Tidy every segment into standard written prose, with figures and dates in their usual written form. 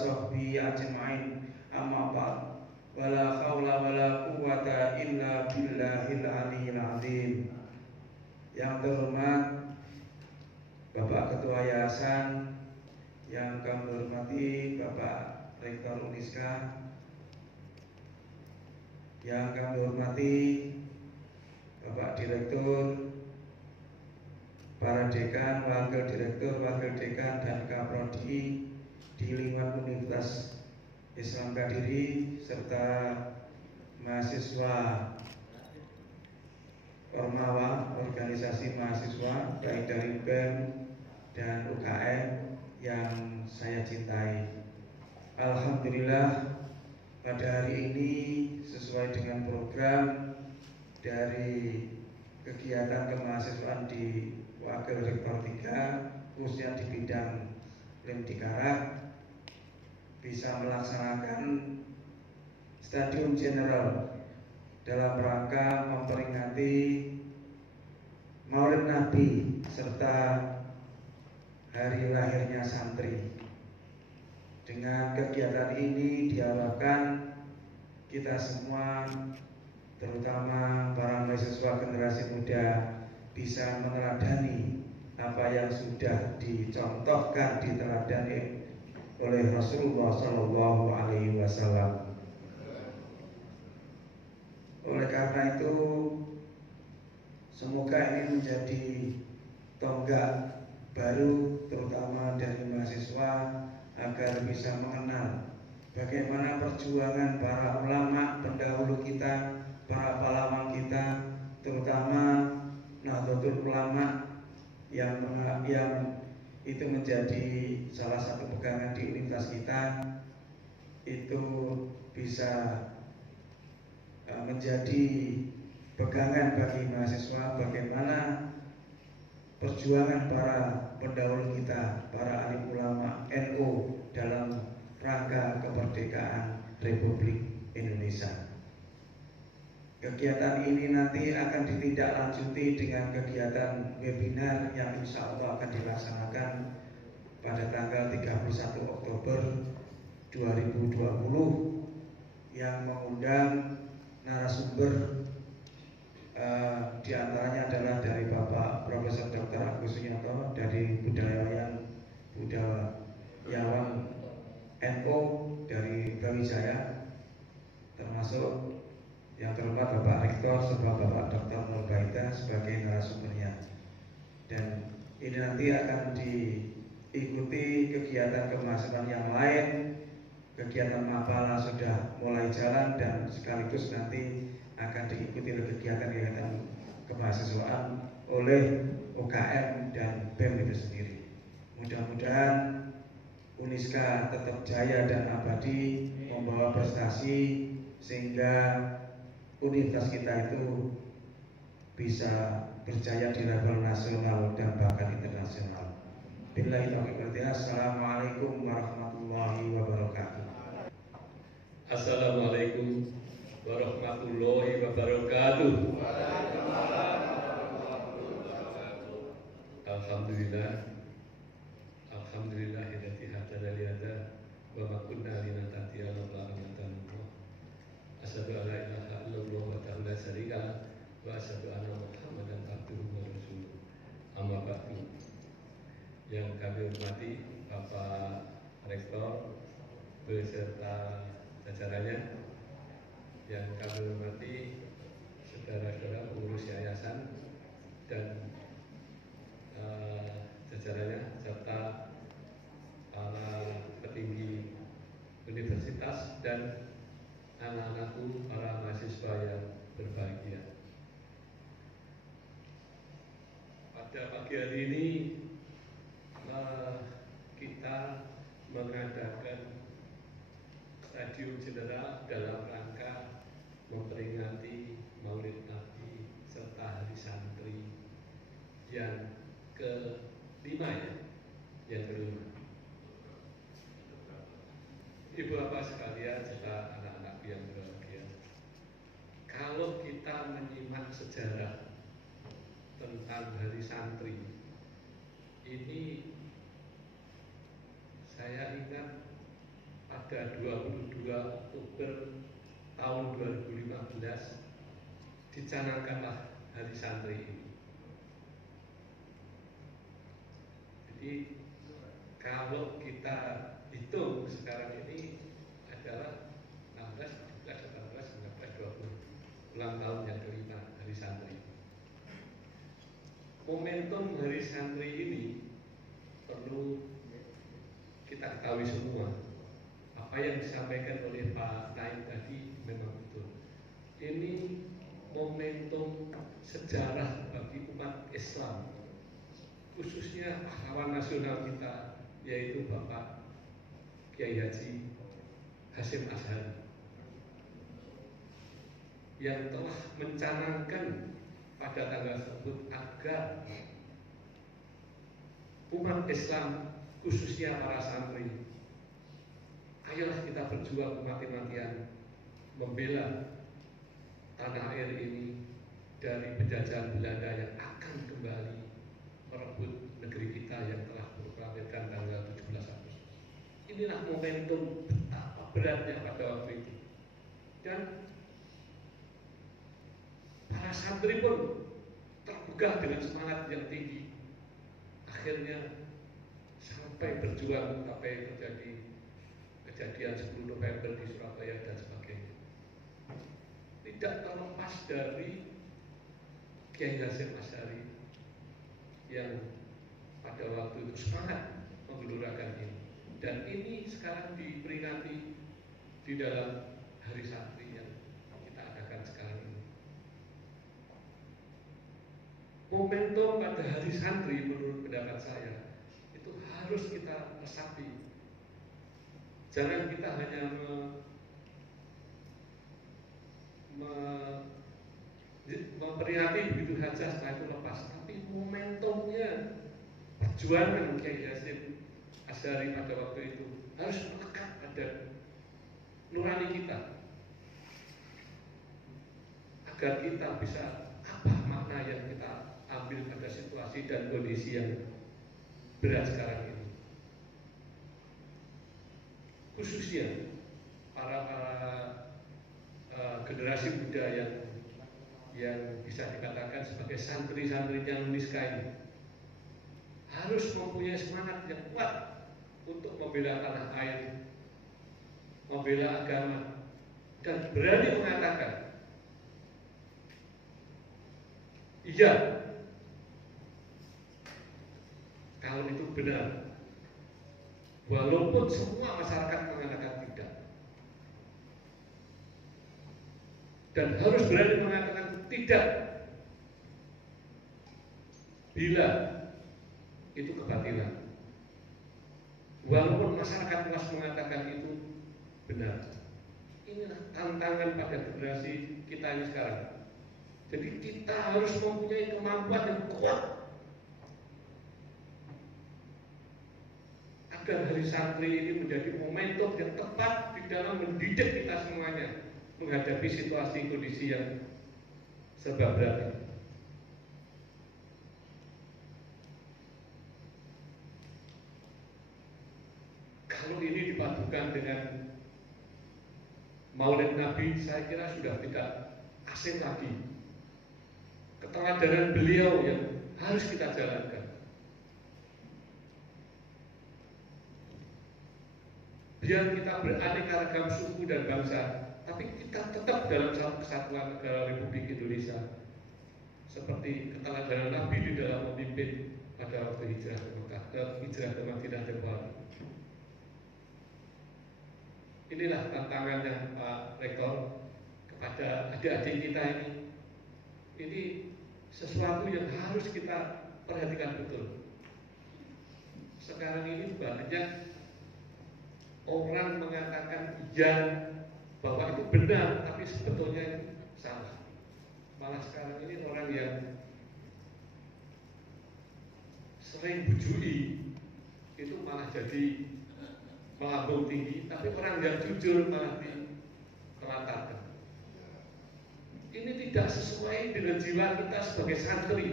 sahbihi ajma'in. Amma ba'd. Wala haula wala quwwata illa billahil aliyyil azim. Yang terhormat Bapak Ketua Yayasan, yang kami hormati Bapak Rektor Uniska, yang kami hormati Bapak Direktur, para dekan, wakil direktur, wakil dekan, dan kaprodi di lingkungan Universitas Islam Kadiri, serta mahasiswa Ormawa, organisasi mahasiswa baik dari BEM dan UKM yang saya cintai. Alhamdulillah, pada hari ini sesuai dengan program dari kegiatan kemahasiswaan di Wakil Rektor 3, khususnya di bidang Limdikarak, bisa melaksanakan Stadium General dalam rangka memperingati Maulid Nabi serta hari lahirnya santri. Dengan kegiatan ini diharapkan kita semua, terutama para mahasiswa generasi muda, bisa meneladani apa yang sudah dicontohkan, diteladani oleh Rasulullah Shallallahu Alaihi Wasallam. Oleh karena itu, semoga ini menjadi tonggak baru, terutama dari mahasiswa, agar bisa mengenal bagaimana perjuangan para ulama pendahulu kita, para pahlawan kita, terutama Nahdlatul Ulama yang itu menjadi salah satu pegangan di universitas kita, itu bisa menjadi pegangan bagi mahasiswa bagaimana perjuangan para pendahulu kita, para alim ulama NU dalam rangka kemerdekaan Republik Indonesia. Kegiatan ini nanti akan ditindaklanjuti dengan kegiatan webinar yang insya Allah akan dilaksanakan pada tanggal 31 Oktober 2020 yang mengundang narasumber, di antaranya adalah dari Bapak Profesor Dr. Agus Sunyanto dari budayawan NU dari Brawijaya, termasuk yang terhormat Bapak Rektor serta Bapak Dr. Nur Baita sebagai narasumbernya. Dan ini nanti akan diikuti kegiatan kemahasiswaan yang lain. Kegiatan Mapala sudah mulai jalan dan sekaligus nanti akan diikuti kegiatan-kegiatan kemahasiswaan oleh UKM dan BEM itu sendiri. Mudah-mudahan Uniska tetap jaya dan abadi, membawa prestasi sehingga universitas kita itu bisa berjaya di level nasional dan bahkan internasional. Billahi taufiq wal hidayah. Assalamualaikum warahmatullahi wabarakatuh. Assalamualaikum warahmatullahi wabarakatuh. Alhamdulillah, alhamdulillahilladzi hadana li hadza wa ma kunna linahtadiya laula an hadana. Asyhadu an la ilaha illallah wa la syarika lah wa asyhadu anna Muhammadan abduhu wa rasuluh. Amma ba'du. Yang kami hormati Bapak Rektor beserta jajarannya, yang kami hormati saudara-saudara pengurus yayasan dan jajarannya, serta para petinggi universitas dan anak-anakku, para mahasiswa yang berbahagia. Pada pagi hari ini kita mengadakan Stadium General dalam rangka memperingati Maulid Nabi serta Hari Santri yang kelima, yang kelima. Ibu bapak sekalian serta anak-anak yang berbahagia, kalau kita menyimak sejarah tentang Hari Santri ini, saya ingat pada 22 Oktober tahun 2015 dicanangkanlah Hari Santri ini. Jadi kalau kita hitung sekarang ini adalah 16, 17, 18, 19, 20 ulang tahun yang kelima Hari Santri. Momentum Hari Santri ini perlu kita ketahui semua. Apa yang disampaikan oleh Pak Naim tadi memang betul. Ini momentum sejarah bagi umat Islam, khususnya pahlawan nasional kita, yaitu Bapak Kiai Haji Hasyim Asy'ari, yang telah mencanangkan pada tanggal tersebut agar umat Islam, khususnya para santri, ayolah kita berjuang mati-matian membela tanah air ini dari penjajahan Belanda yang akan kembali merebut negeri kita yang telah berproklamasikan tanggal 17 Agustus. Inilah momentum betapa beratnya pada waktu itu. Dan para santri pun tergugah dengan semangat yang tinggi. Akhirnya sampai berjuang sampai terjadi kejadian 10 November di Surabaya dan sebagainya. Tidak terlepas dari Kiai Hasyim Asy'ari yang pada waktu itu semangat menggelurakan ini. Dan ini sekarang diperingati di dalam Hari Santri yang kita adakan sekarang ini. Momentum pada Hari Santri menurut pendapat saya itu harus kita resapi. Jangan kita hanya memperingati begitu saja setelah itu lepas, tapi momentumnya perjuangan Kiai Hasyim Asy'ari pada waktu itu harus melekat pada nurani kita, agar kita bisa apa makna yang kita ambil pada situasi dan kondisi yang berat sekarang ini. Khususnya para generasi muda yang bisa dikatakan sebagai santri-santri yang miskin ini harus mempunyai semangat yang kuat untuk membela tanah air, membela agama, dan berani mengatakan iya kalau itu benar, walaupun semua masyarakat mengatakan tidak. Dan harus berani mengatakan tidak bila itu kebatilan, walaupun masyarakat luas mengatakan itu benar. Inilah tantangan pada generasi kita ini sekarang. Jadi kita harus mempunyai kemampuan yang kuat agar Hari Santri ini menjadi momentum yang tepat di dalam mendidik kita semuanya menghadapi situasi kondisi yang serba berat ini. Kalau ini dipadukan dengan Maulid Nabi, saya kira sudah tidak asing lagi. Keteladanan beliau yang harus kita jalankan. Biar kita beraneka ragam suku dan bangsa, tapi kita tetap dalam satu kesatuan negara Republik Indonesia. Seperti keteladanan Nabi di dalam memimpin pada waktu hijrah ke Mekah, hijrah ke Madinah dan Bali. Inilah tantangannya Pak Rektor kepada adik-adik kita ini. Ini sesuatu yang harus kita perhatikan betul. Sekarang ini banyak orang mengatakan iya bahwa itu benar, tapi sebetulnya itu salah. Malah sekarang ini orang yang sering bujui itu malah jadi melambung tinggi, tapi orang yang jujur malah ditelantarkan. Ini tidak sesuai dengan jiwa kita sebagai santri.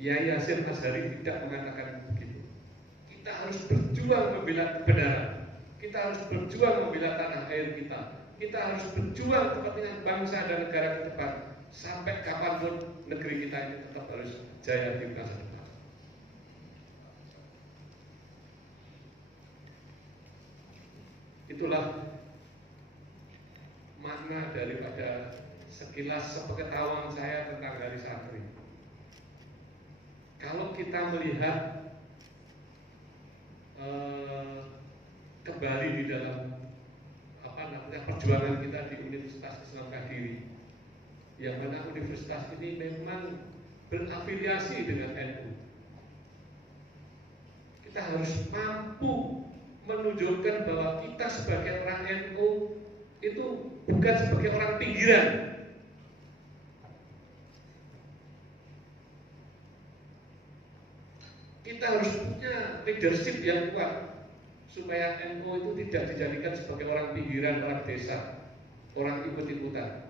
Kiai Hasyim Asy'ari tidak mengatakan begitu. Kita harus berjuang membela kebenaran. Kita harus berjuang membela tanah air kita. Kita harus berjuang kepentingan bangsa dan negara ke depan. Sampai kapanpun negeri kita ini tetap harus jaya di masa depan. Itulah makna daripada sekilas sepengetahuan saya tentang Hari Santri. Kalau kita melihat kembali di dalam perjuangan kita di Universitas Islam Kadiri, yang mana universitas ini memang berafiliasi dengan NU. Kita harus mampu menunjukkan bahwa kita sebagai orang NU itu bukan sebagai orang pinggiran. Kita harus punya leadership yang kuat supaya NU itu tidak dijadikan sebagai orang pinggiran, orang desa, orang ikut-ikutan.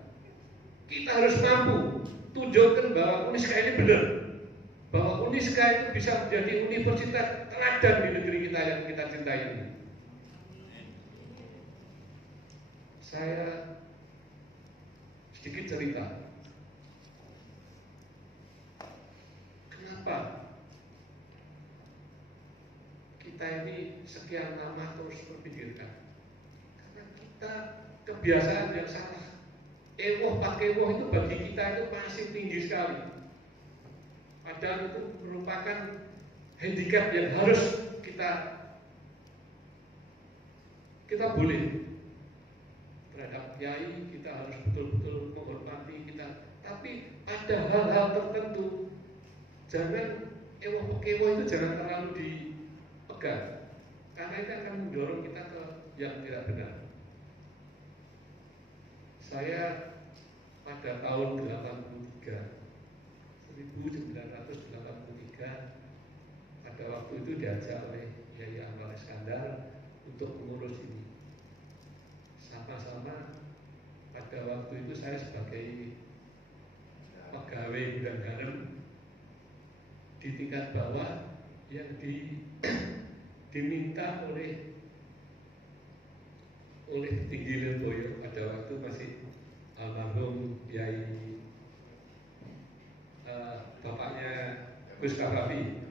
Kita harus mampu tunjukkan bahwa Uniska ini benar, bahwa Uniska itu bisa menjadi universitas teladan di negeri kita yang kita cintai ini. Saya sedikit cerita. Kenapa kita ini sekian lama terus berpikirkan? Karena kita kebiasaan yang salah. Ewoh pakai ewoh itu bagi kita itu masih tinggi sekali. Padahal itu merupakan handicap yang harus kita boleh terhadap kiai, kita harus betul-betul menghormati kita. Tapi pada hal-hal tertentu jangan ewoh pakai ewoh itu jangan terlalu dipegang, karena itu akan mendorong kita ke yang tidak benar. Saya pada tahun 1983 pada waktu itu diajak oleh Yai Anwar Iskandar untuk mengurus ini. Sama-sama pada waktu itu saya sebagai pegawai gudang garam di tingkat bawah yang diminta oleh petinggi Lirboyo pada waktu masih almarhum Yai bapaknya Gus Kababi,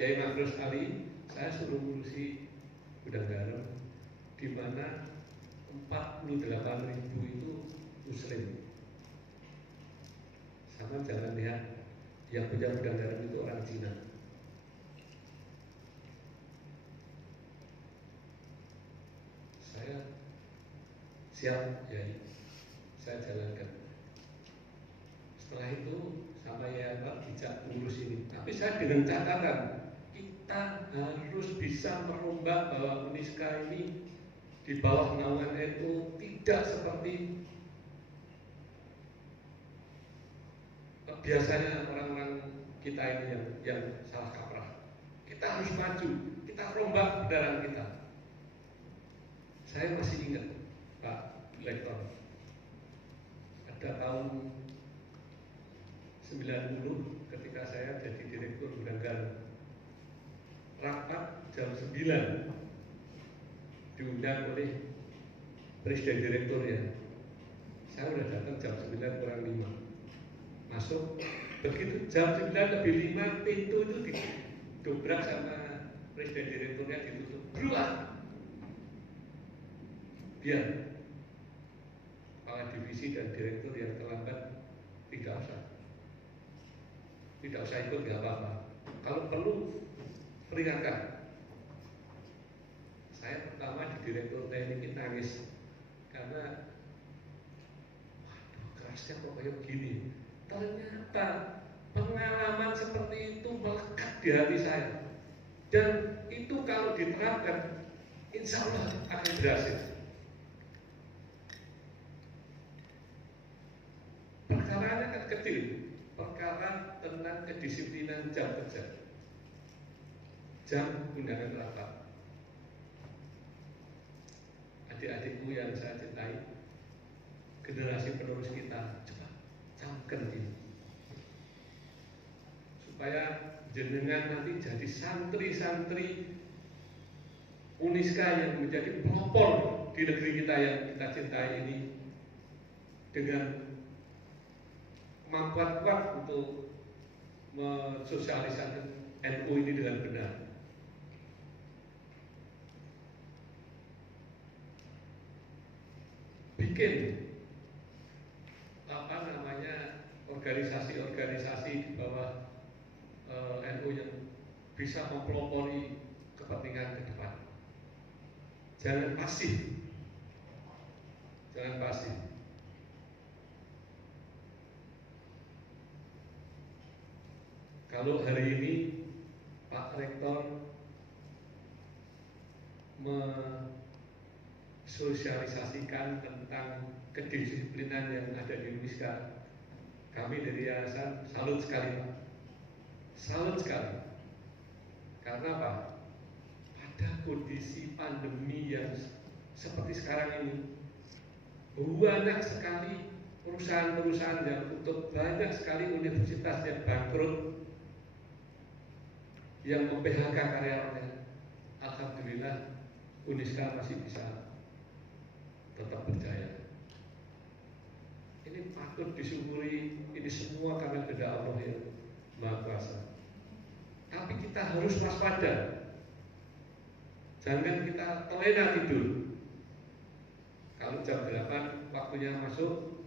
Yai Makrus Ali. Saya suruh ngurusi gudang garam di mana 48.000 itu Muslim. Sama jangan lihat yang punya gudang garam itu orang Cina. Saya siap, ya, saya jalankan. Setelah itu sama ya Pak dijak ngurus ini. Tapi saya dengan catatan kita harus bisa merombak bahwa Uniska ini di bawah naungan NU tidak seperti biasanya orang-orang kita ini yang salah kaprah. Kita harus maju, kita rombak kebenaran kita. Saya masih ingat Pak Lektor, ada tahun 90 ketika saya jadi direktur gudang garam, rapat jam 9 diundang oleh presiden direktur ya. Saya udah datang jam 9 kurang 5 masuk. Begitu jam 9 lebih 5 pintu itu didobrak sama presiden direkturnya, ditutup. Berulang. Biar kepala divisi dan direktur yang terlambat tidak usah ikut, nggak apa-apa. Kalau perlu peringatkan. Saya pertama di direktur teknik nangis karena waduh, kerasnya kok kayak gini. Ternyata pengalaman seperti itu melekat di hati saya, dan itu kalau diterapkan insya Allah akan berhasil. Perkaranya kan kecil, perkara tentang kedisiplinan jam kerja, jam undangan rapat. Adik-adikku yang saya cintai, generasi penerus kita, coba camkan ini supaya jenengan nanti jadi santri-santri Uniska yang menjadi pelopor di negeri kita yang kita cintai ini dengan kemampuan kuat untuk mensosialisasikan NU ini dengan benar. Bikin organisasi-organisasi di bawah NU yang bisa mempelopori kepentingan ke depan. Jangan pasif. Jangan pasif. Kalau hari ini Pak Rektor mensosialisasikan tentang kedisiplinan yang ada di Uniska, kami dari yayasan salut sekali, Pak. Salut sekali. Karena apa? Pada kondisi pandemi yang seperti sekarang ini, banyak sekali perusahaan-perusahaan yang tutup, banyak sekali universitas yang bangkrut, yang mem-PHK karyawannya. Alhamdulillah Uniska masih bisa tetap berjaya. Ini patut disyukuri. Ini semua karena kehendak Allah yang Maha Kuasa. Tapi kita harus waspada. Jangan kita terlena tidur. Kalau jam 8 waktunya masuk,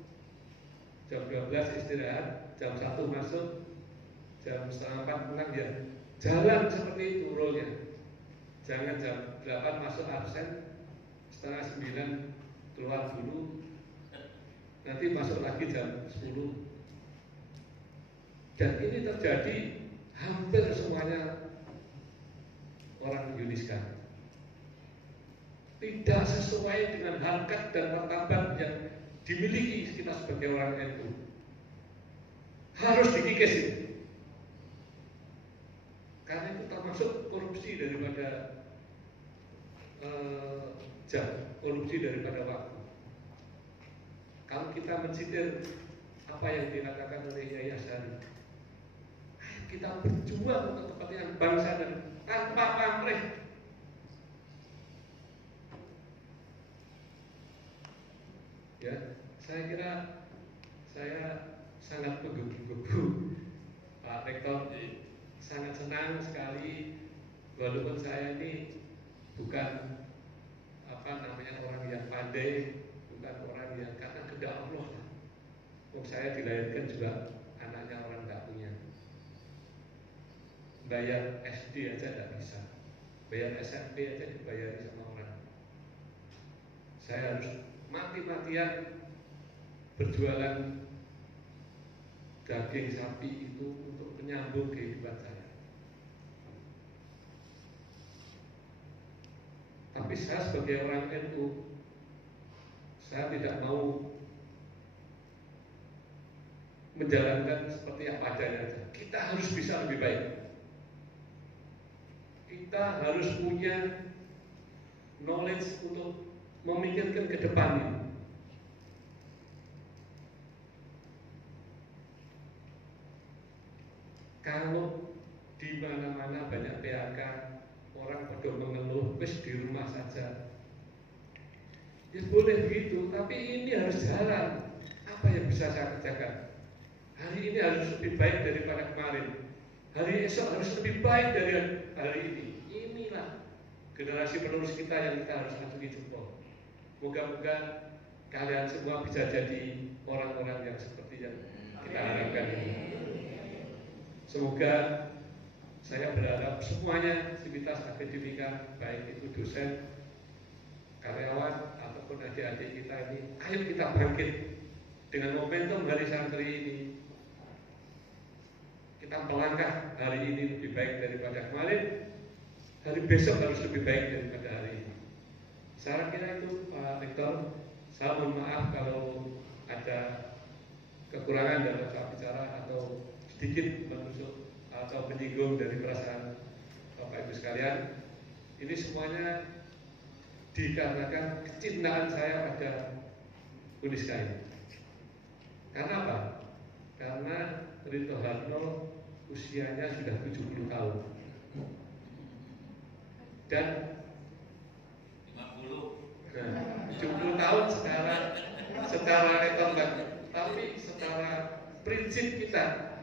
jam 12 istirahat, jam 1 masuk, jam setengah 4 pulang, ya jalan seperti itu rule-nya. Jangan jam 8 masuk absen, setengah 9 keluar dulu, nanti masuk lagi jam 10. Dan ini terjadi hampir semuanya orang Uniska. Tidak sesuai dengan harkat dan martabat yang dimiliki kita sebagai orang NU. Harus dikikis itu. Karena itu termasuk korupsi daripada korupsi daripada waktu. Kalau kita mensitir apa yang dikatakan oleh yayasan, kita berjuang untuk kepentingan bangsa dan tanpa pamrih. Ya, saya kira saya sangat menggebu-gebu. Pak Rektor sangat senang sekali, walaupun saya ini bukan orang yang pandai, bukan orang yang karena kehendak Allah. Saya dilahirkan juga anaknya orang nggak punya. Bayar SD aja nggak bisa, bayar SMP aja dibayari sama orang. Saya harus mati-matian berjualan daging sapi itu untuk menyambung kehidupan saya. Tapi saya sebagai orang NU, saya tidak mau menjalankan seperti apa adanya. Kita harus bisa lebih baik. Kita harus punya knowledge untuk memikirkan ke depan ini. Kalau di mana-mana banyak PHK, orang pada mengeluh, wis di rumah saja. Ya boleh begitu, tapi ini harus jalan. Apa yang bisa saya kerjakan? Hari ini harus lebih baik daripada kemarin. Hari esok harus lebih baik dari hari ini. Inilah generasi penerus kita yang kita harus acungi jempol. Moga-moga kalian semua bisa jadi orang-orang yang seperti yang kita harapkan ini. Semoga saya berharap semuanya sivitas akademika, baik itu dosen, karyawan ataupun adik-adik kita ini, ayo kita bangkit dengan momentum Hari Santri ini. Kita melangkah hari ini lebih baik daripada kemarin, hari besok harus lebih baik daripada hari ini. Saya kira itu Pak Rektor. Saya mohon maaf kalau ada kekurangan dalam saya bicara atau sedikit menusuk atau menyinggung dari perasaan Bapak Ibu sekalian. Ini semuanya dikarenakan kecintaan saya pada Uniska ini. Karena apa? Karena Rito Harno usianya sudah 70 tahun. Dan prinsip kita,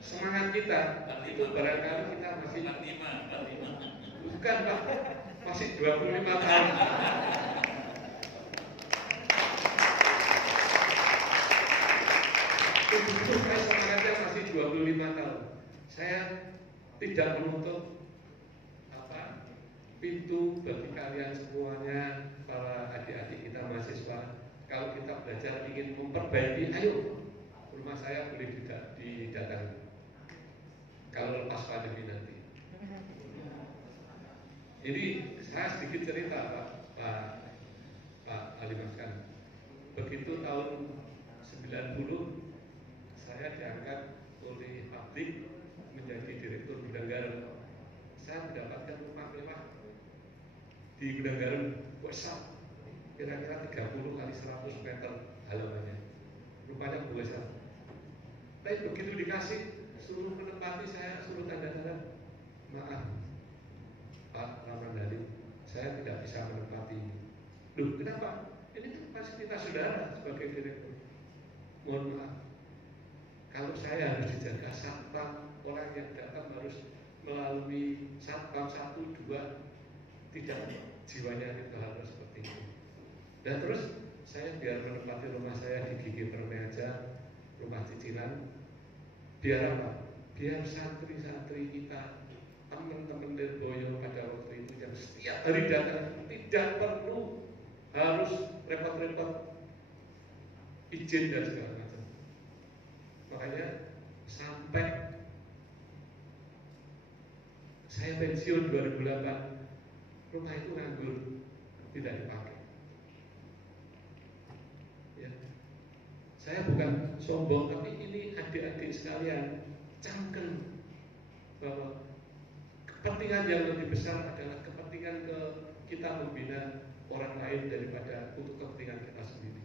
semangat kita itu barangkali kita masih 45. Bukan Pak, masih 25 tahun. Itu saya semangatnya masih 25 tahun. Saya tidak menutup pintu bagi kalian semuanya, para adik-adik kita mahasiswa. Kalau kita belajar ingin memperbaiki, ayo rumah saya boleh didatangi. Kalau lepas pandemi nanti. Jadi saya sedikit cerita Pak Ali Maskan. Begitu tahun 90 saya diangkat oleh Publik menjadi direktur Gudang Garam. Saya mendapatkan rumah mewah di Gudang Garam besar, kira-kira 30 kali 100 meter halamannya. Rupanya besar. Tapi begitu dikasih, suruh menempati, saya suruh tanda tangan. Maaf Pak Ramandhani, saya tidak bisa menempati. Loh, kenapa? Ini kan fasilitas saudara sebagai direktur. Mohon maaf, kalau saya harus dijaga satpam, orang yang datang harus melalui satpam 1, 2, tidak jiwanya itu harus seperti itu. Dan terus saya biar menempati rumah saya di Gigi Permai aja, rumah cicilan. Biar apa? Biar santri-santri kita, teman-teman Lirboyo pada waktu itu yang setiap hari datang, tidak perlu harus repot-repot izin dan segala macam. Makanya sampai saya pensiun 2008, rumah itu nganggur, tidak dipakai. Ya. Saya bukan sombong, tapi ini adik-adik sekalian, camkan bahwa kepentingan yang lebih besar adalah kepentingan kita membina orang lain daripada untuk kepentingan kita sendiri.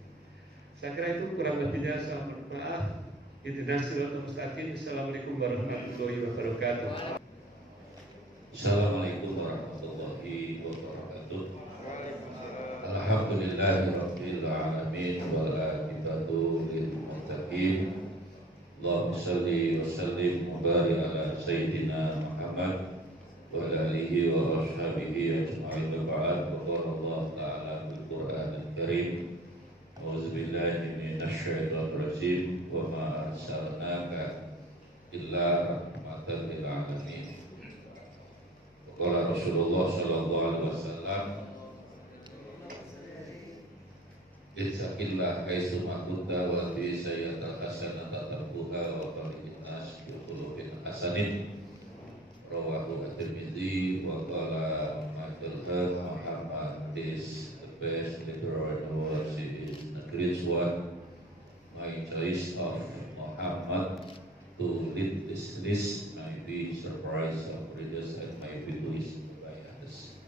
Saya kira itu kurang lebihnya. Saya mohon maaf. Ihdinas siratal mustaqim. Assalamualaikum warahmatullahi wabarakatuh. Assalamualaikum warahmatullahi wabarakatuh. Alhamdulillahirabbil alamin wal aqibatu lil muttaqin. Allahumma shalli wa sallim wa barik ala sayyidina Muhammad wa ala alihi wa ashabihi ajma'in. Wa qala Allah ta'ala fil Qur'anil Karim, a'udzu billahi minasy syaithanir rajim, wa ma arsalnaka illa rahmatan lil alamin. Qala Rasulullah sallallahu alaihi wasallam, ittaqillah haitsu ma kunta wa bi sayyi'atil hasanata tarkuha wa qalilan nas bi khuluqin hasanin. Rawahu at-Tirmidzi wa qala Muhammad is the best literary novel. It is the great one. My choice of Muhammad to lead this list may be surprise of readers and may be twist by others.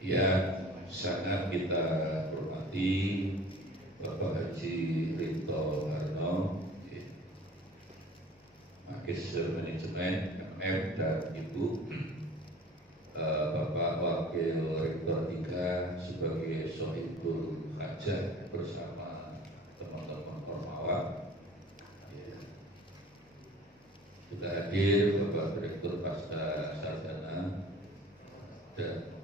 Yang sangat kita hormati Bapak Haji Rinto Harno, Magister Manajemen MM, dan Ibu Bapak Wakil Rektor 3 sebagai Sohibul Hajah bersama teman-teman Ormawa. Sudah hadir Bapak Direktur Pasca Sarjana, dan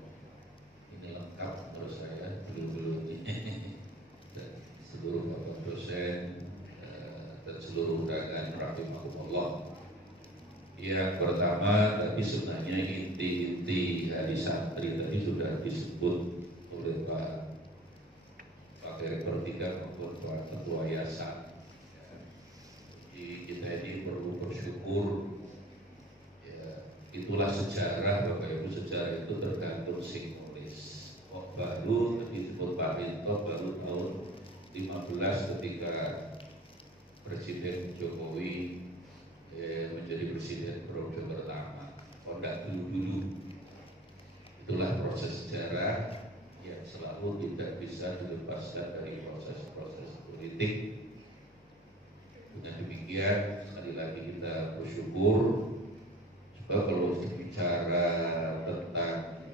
ini lengkap menurut saya, belum ini, dan seluruh Bapak dosen dan seluruh undangan rahimahumullah. Yang pertama, tadi sebenarnya inti-inti hari santri tadi sudah disebut oleh Pak Direktur 3 maupun Pak Ketua Yayasan. Kita ini perlu bersyukur, ya, itulah sejarah Bapak Ibu. Sejarah itu tergantung sing nulis. Baru disebut Pak Rinto baru tahun 15 ketika Presiden Jokowi menjadi presiden periode pertama. Tidak dulu-dulu. Itulah proses sejarah yang selalu tidak bisa dilepaskan dari proses-proses politik. Dengan demikian, sekali lagi kita bersyukur. Sebab kalau bicara tentang,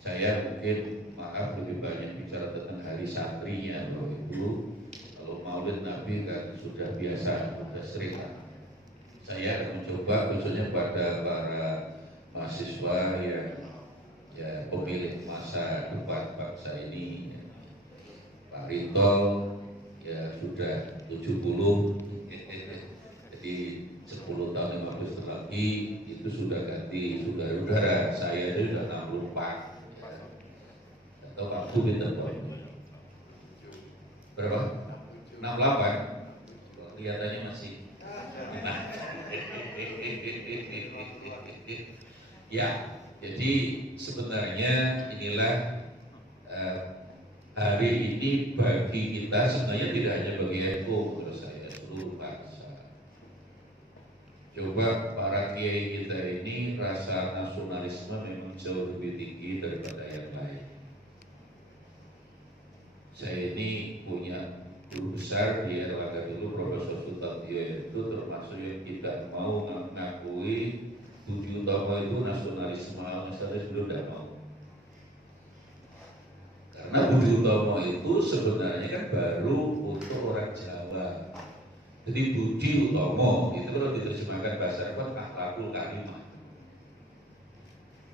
saya mungkin maaf lebih banyak bicara tentang hari santrinya, Bapak Ibu. Kalau mau Maulid Nabi kan sudah biasa, sudah sering. Saya akan mencoba khususnya pada para mahasiswa yang pemilik masa depan bangsa ini. Pak Rito ya sudah 70, jadi 10 tahun 15 tahun lagi itu sudah ganti saudara-saudara. Saya itu sudah 64. Atau kamu kita berapa? 68. Kelihatannya masih. Nah. Ya, jadi sebenarnya inilah hari ini bagi kita sebenarnya tidak hanya bagi NU, menurut saya seluruh bangsa. Coba para kiai kita ini rasa nasionalisme memang jauh lebih tinggi daripada yang lain. Saya ini punya guru besar di Erlangga dulu, Profesor Sutandio, itu termasuk yang tidak mau mengakui Budi Utomo itu nasionalisme tidak mau. Karena Budi Utomo itu sebenarnya kan baru untuk orang Jawa. Jadi Budi Utomo itu kalau diterjemahkan bahasa Arab akhlakul karimah.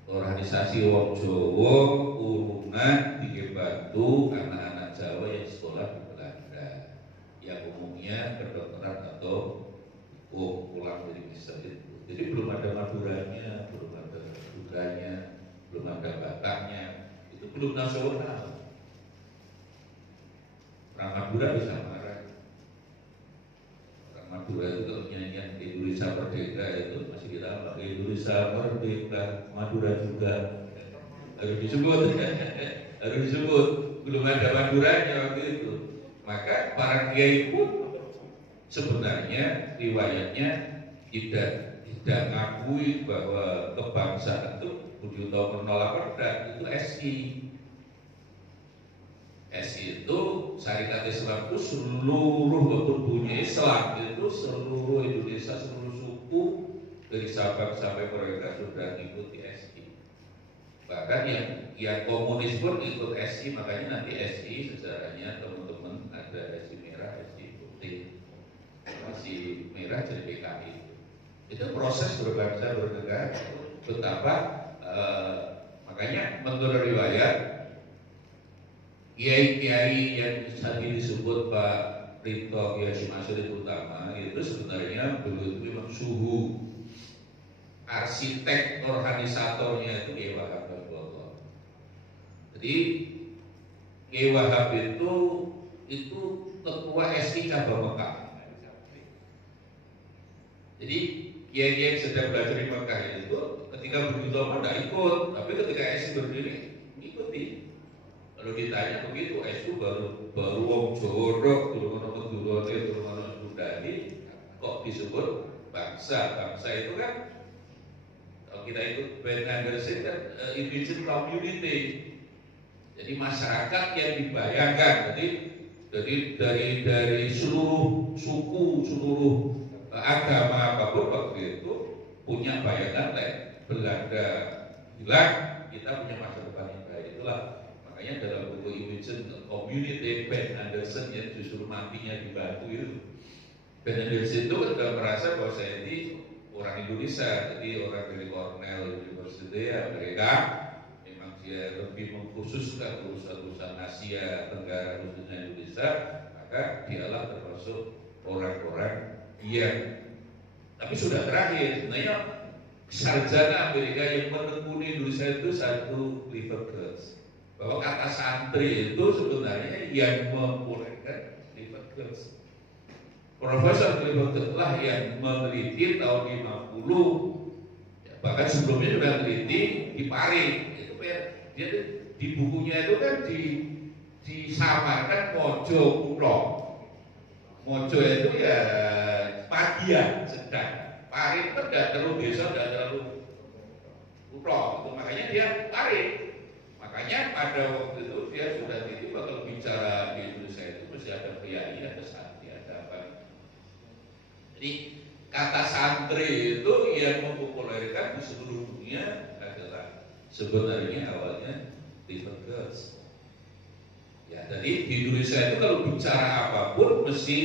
Organisasi wong Jawa urunan dibantu anak-anak Jawa yang sekolah di Belanda, yang umumnya kedokteran atau pulang dari Misal itu. Jadi belum ada Maduranya, belum ada Budranya, belum ada Bataknya, itu belum nasional. Orang Madura bisa marah. Orang Madura itu kalau nyanyian Indonesia Merdeka itu masih kita apa? Indonesia Merdeka, Madura juga harus disebut, harus disebut. Belum ada Maduranya waktu itu. Maka para kiai pun sebenarnya riwayatnya tidak ngakui bahwa kebangsaan itu Budi Utomo menolak perda itu SI. SI itu Syarikat Islam itu seluruh tubuhnya Islam, itu seluruh Indonesia, seluruh suku dari Sabang sampai mereka sudah mengikuti SI. Bahkan yang komunis pun ikut SI, makanya nanti SI sejarahnya teman-teman ada SI merah, SI putih, masih merah jadi PKI. Itu proses berbangsa bernegara. Betapa makanya menurut riwayat kiai-kiai yang tadi disebut Pak Rito Kiai Masyur itu utama itu sebenarnya beliau itu memang suhu arsitek organisatornya itu Kiai Wahab Abdullah. Jadi Kiai Wahab itu ketua SI cabang Mekah. Jadi kiai-kiai yang sedang belajar di Mekah itu ketika Budi Utomo tidak ikut, tapi ketika SI berdiri mengikuti. Kalau ditanya begitu, SI baru wong Jawa, belum ono Madurane, belum ono Sundani, kok disebut bangsa? Bangsa itu kan kalau kita ikut Ben Anderson kan indigenous community. Jadi masyarakat yang dibayangkan. Jadi dari seluruh suku, seluruh agama apapun waktu itu punya bayangan Belanda hilang, kita punya masa depan yang baik. Itulah makanya dalam buku Indigenous Community Ben Anderson yang justru matinya di batu itu. Ben Anderson itu sudah merasa bahwa saya ini orang Indonesia, jadi orang dari Cornell University Amerika, memang dia lebih mengkhususkan urusan-urusan Asia Tenggara khususnya Indonesia, maka dialah termasuk orang-orang tapi sudah terakhir. Sebenarnya sarjana Amerika yang menekuni Indonesia itu satu Clifford Geertz, bahwa kata santri itu sebenarnya yang memulaikan Clifford Geertz. Profesor Clifford Geertz lah yang meneliti tahun 50, bahkan sebelumnya sudah meneliti di Paris. Itu dia di bukunya itu kan disamarkan Mojo Kulon. Mojo itu ya bagian sedang. Parit itu tidak terlalu desa, tidak terlalu pulau. Makanya dia parit. Makanya pada waktu itu dia sudah itu bakal bicara di Indonesia itu mesti ada priai, ada santri, ada apa. Jadi kata santri itu yang mempopulerkan di seluruh dunia adalah sebenarnya awalnya Clifford Geertz. Ya, jadi di Indonesia itu kalau bicara apapun mesti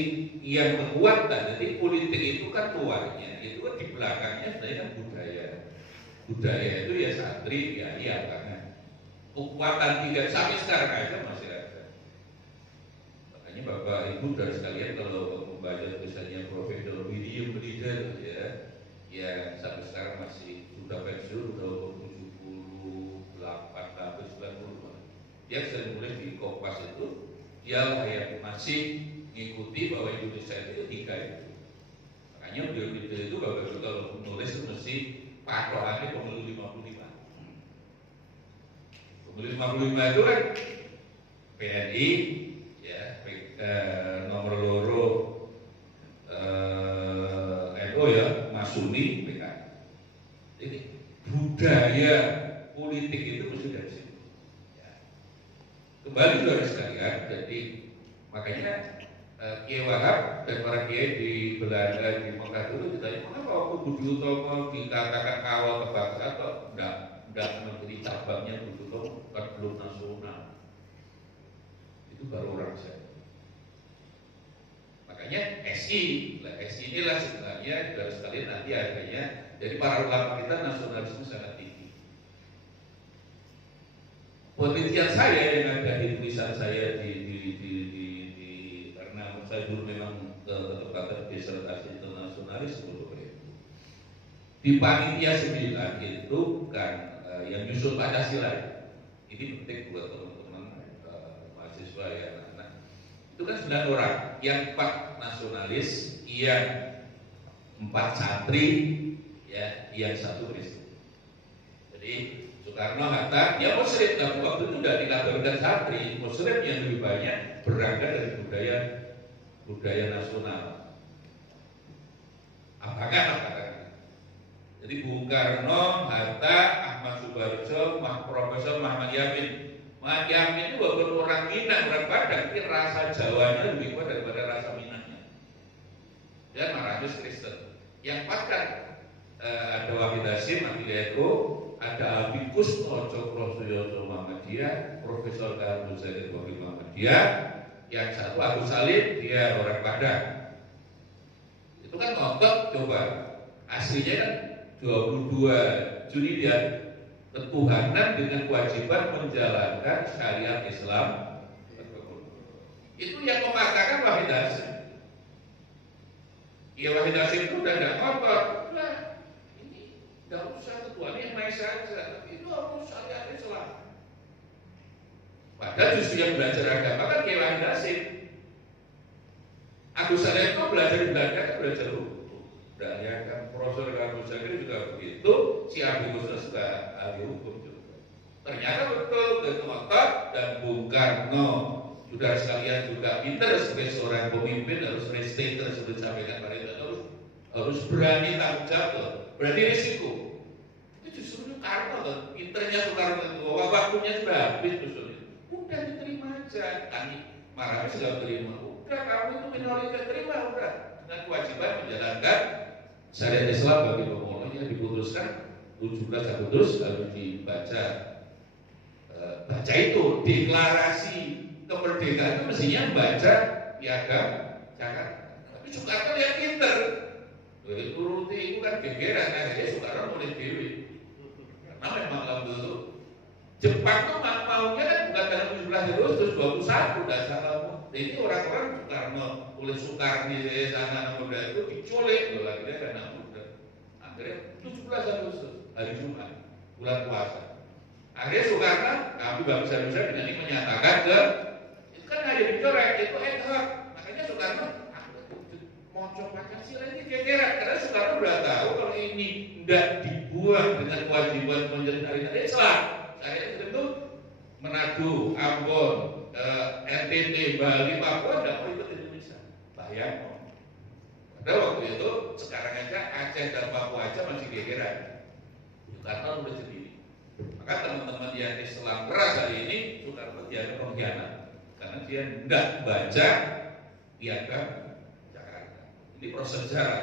yang kekuatan. Jadi politik itu kan luarnya, itu kan di belakangnya sebenarnya kan budaya. Budaya itu ya santri, ya iya karena kekuatan tidak sampai sekarang aja masih ada. Makanya Bapak Ibu dan sekalian kalau membaca tulisannya Profesor William Breeder ya sampai sekarang masih sudah pensiun, sudah 78 atau 90. Dia sering nulis di Kompas itu, dia yang masih mengikuti bahwa Indonesia itu tiga itu. Makanya beliau itu Bapak Ibu kalau menulis itu mesti patokannya pemilu 55. Pemilu 55 itu kan PNI, ya, nomor loro NU ya, Masuni, PKI. Jadi budaya politik itu mesti dari situ. Kembali saudara sekalian, jadi makanya Kiai Wahab dan para kiai di Belanda di Mekah dulu ditanya mengapa waktu Budi Utomo dikatakan awal kebangsaan atau tidak menjadi cabangnya Budi Utomo kan belum nasional. Itu baru orang saya. Makanya SI inilah sebenarnya saudara sekalian nanti adanya dari para ulama kita nasionalisme sangat tinggi. Penelitian saya yang ada di tulisan saya karena saya dulu memang ketepatan disertasi internasionalis di panitia 9 itu kan yang nyusun Pancasila. Ini penting buat teman-teman mahasiswa ya anak-anak. Itu kan 9 orang, yang 4 nasionalis, yang 4 santri, ya, yang 1 Kristen. Jadi Soekarno Hatta, dia Muslim, tapi waktu itu tidak dikabarkan santri. Muslim yang lebih banyak berangkat dari budaya nasional. Apakah? Jadi Bung Karno, Hatta, Ahmad Subarjo, Profesor Muhammad Yamin. Muhammad Yamin itu walaupun orang Minang, orang Padang, tapi rasa Jawanya lebih kuat daripada rasa Minangnya. Dan Maratus Kristen. Yang 4 kan ada Wahid Hasim, Eko, ada Abikus Cokro Suyoso Muhammadiyah, Profesor Karno Zaid Wahid Muhammadiyah, yang 1 Agus Salim, dia orang Padang. Itu kan ngotot coba aslinya kan 22 Juni dia ketuhanan dengan kewajiban menjalankan syariat Islam. Itu yang memaksakan Wahid Hasim. Ya Wahid Hasim itu udah tidak ngotot. Nah, ini tidak usah ketuhanan yang maha saja, tapi itu harus syariat Islam. Padahal justru yang belajar agama kan kayak Wahid Hasim. Agus Salim itu belajar di Belanda kan belajar hukum. Dan ya kan Profesor Karno Zakir juga begitu, si Abi Gusna juga ahli hukum juga. Ternyata betul ngotot dan Bung Karno sudah sekalian juga pintar sebagai seorang pemimpin harus risk taker seperti disampaikan Pak Ridwan, harus berani tanggung jawab, berani risiko. Itu justru Karno kan, pinternya Soekarno itu waktunya sudah habis justru. Udah diterima aja, kami marahnya sudah terima. Udah kamu itu minoritas terima udah dengan kewajiban menjalankan syariat Islam bagi pemulanya diputuskan 17 Agustus harus dibaca. Baca itu deklarasi kemerdekaan itu mestinya baca piagam Jakarta. Tapi Soekarno yang pinter. Turuti itu kan gegeran kan dia Soekarno nulis dewi. Karena memang lalu Jepang tuh maunya kan bukan tanggal 17 Agustus 21 dasar kamu. Jadi orang-orang Soekarno oleh Soekarni sana muda itu diculik loh lagi dia kan muda. Akhirnya 17 Agustus hari Jumat bulan puasa. Akhirnya Soekarno kami bangsa Indonesia dengan ini menyatakan itu kan ada dicoret itu hak. Makanya Soekarno moncong Pancasila ini gegeran karena Soekarno sudah tahu kalau ini tidak dibuang dengan kewajiban menjadi syariat Islam. Syariat itu Manado, Ambon, NTT, Bali, Papua tidak mau ikut Indonesia. Bayang. Pada waktu itu sekarang aja Aceh dan Papua aja masih gegeran. Soekarno udah sendiri. Maka teman-teman yang Islam keras hari ini Soekarno dia pengkhianat karena dia tidak baca piagam Jakarta. Ini proses sejarah.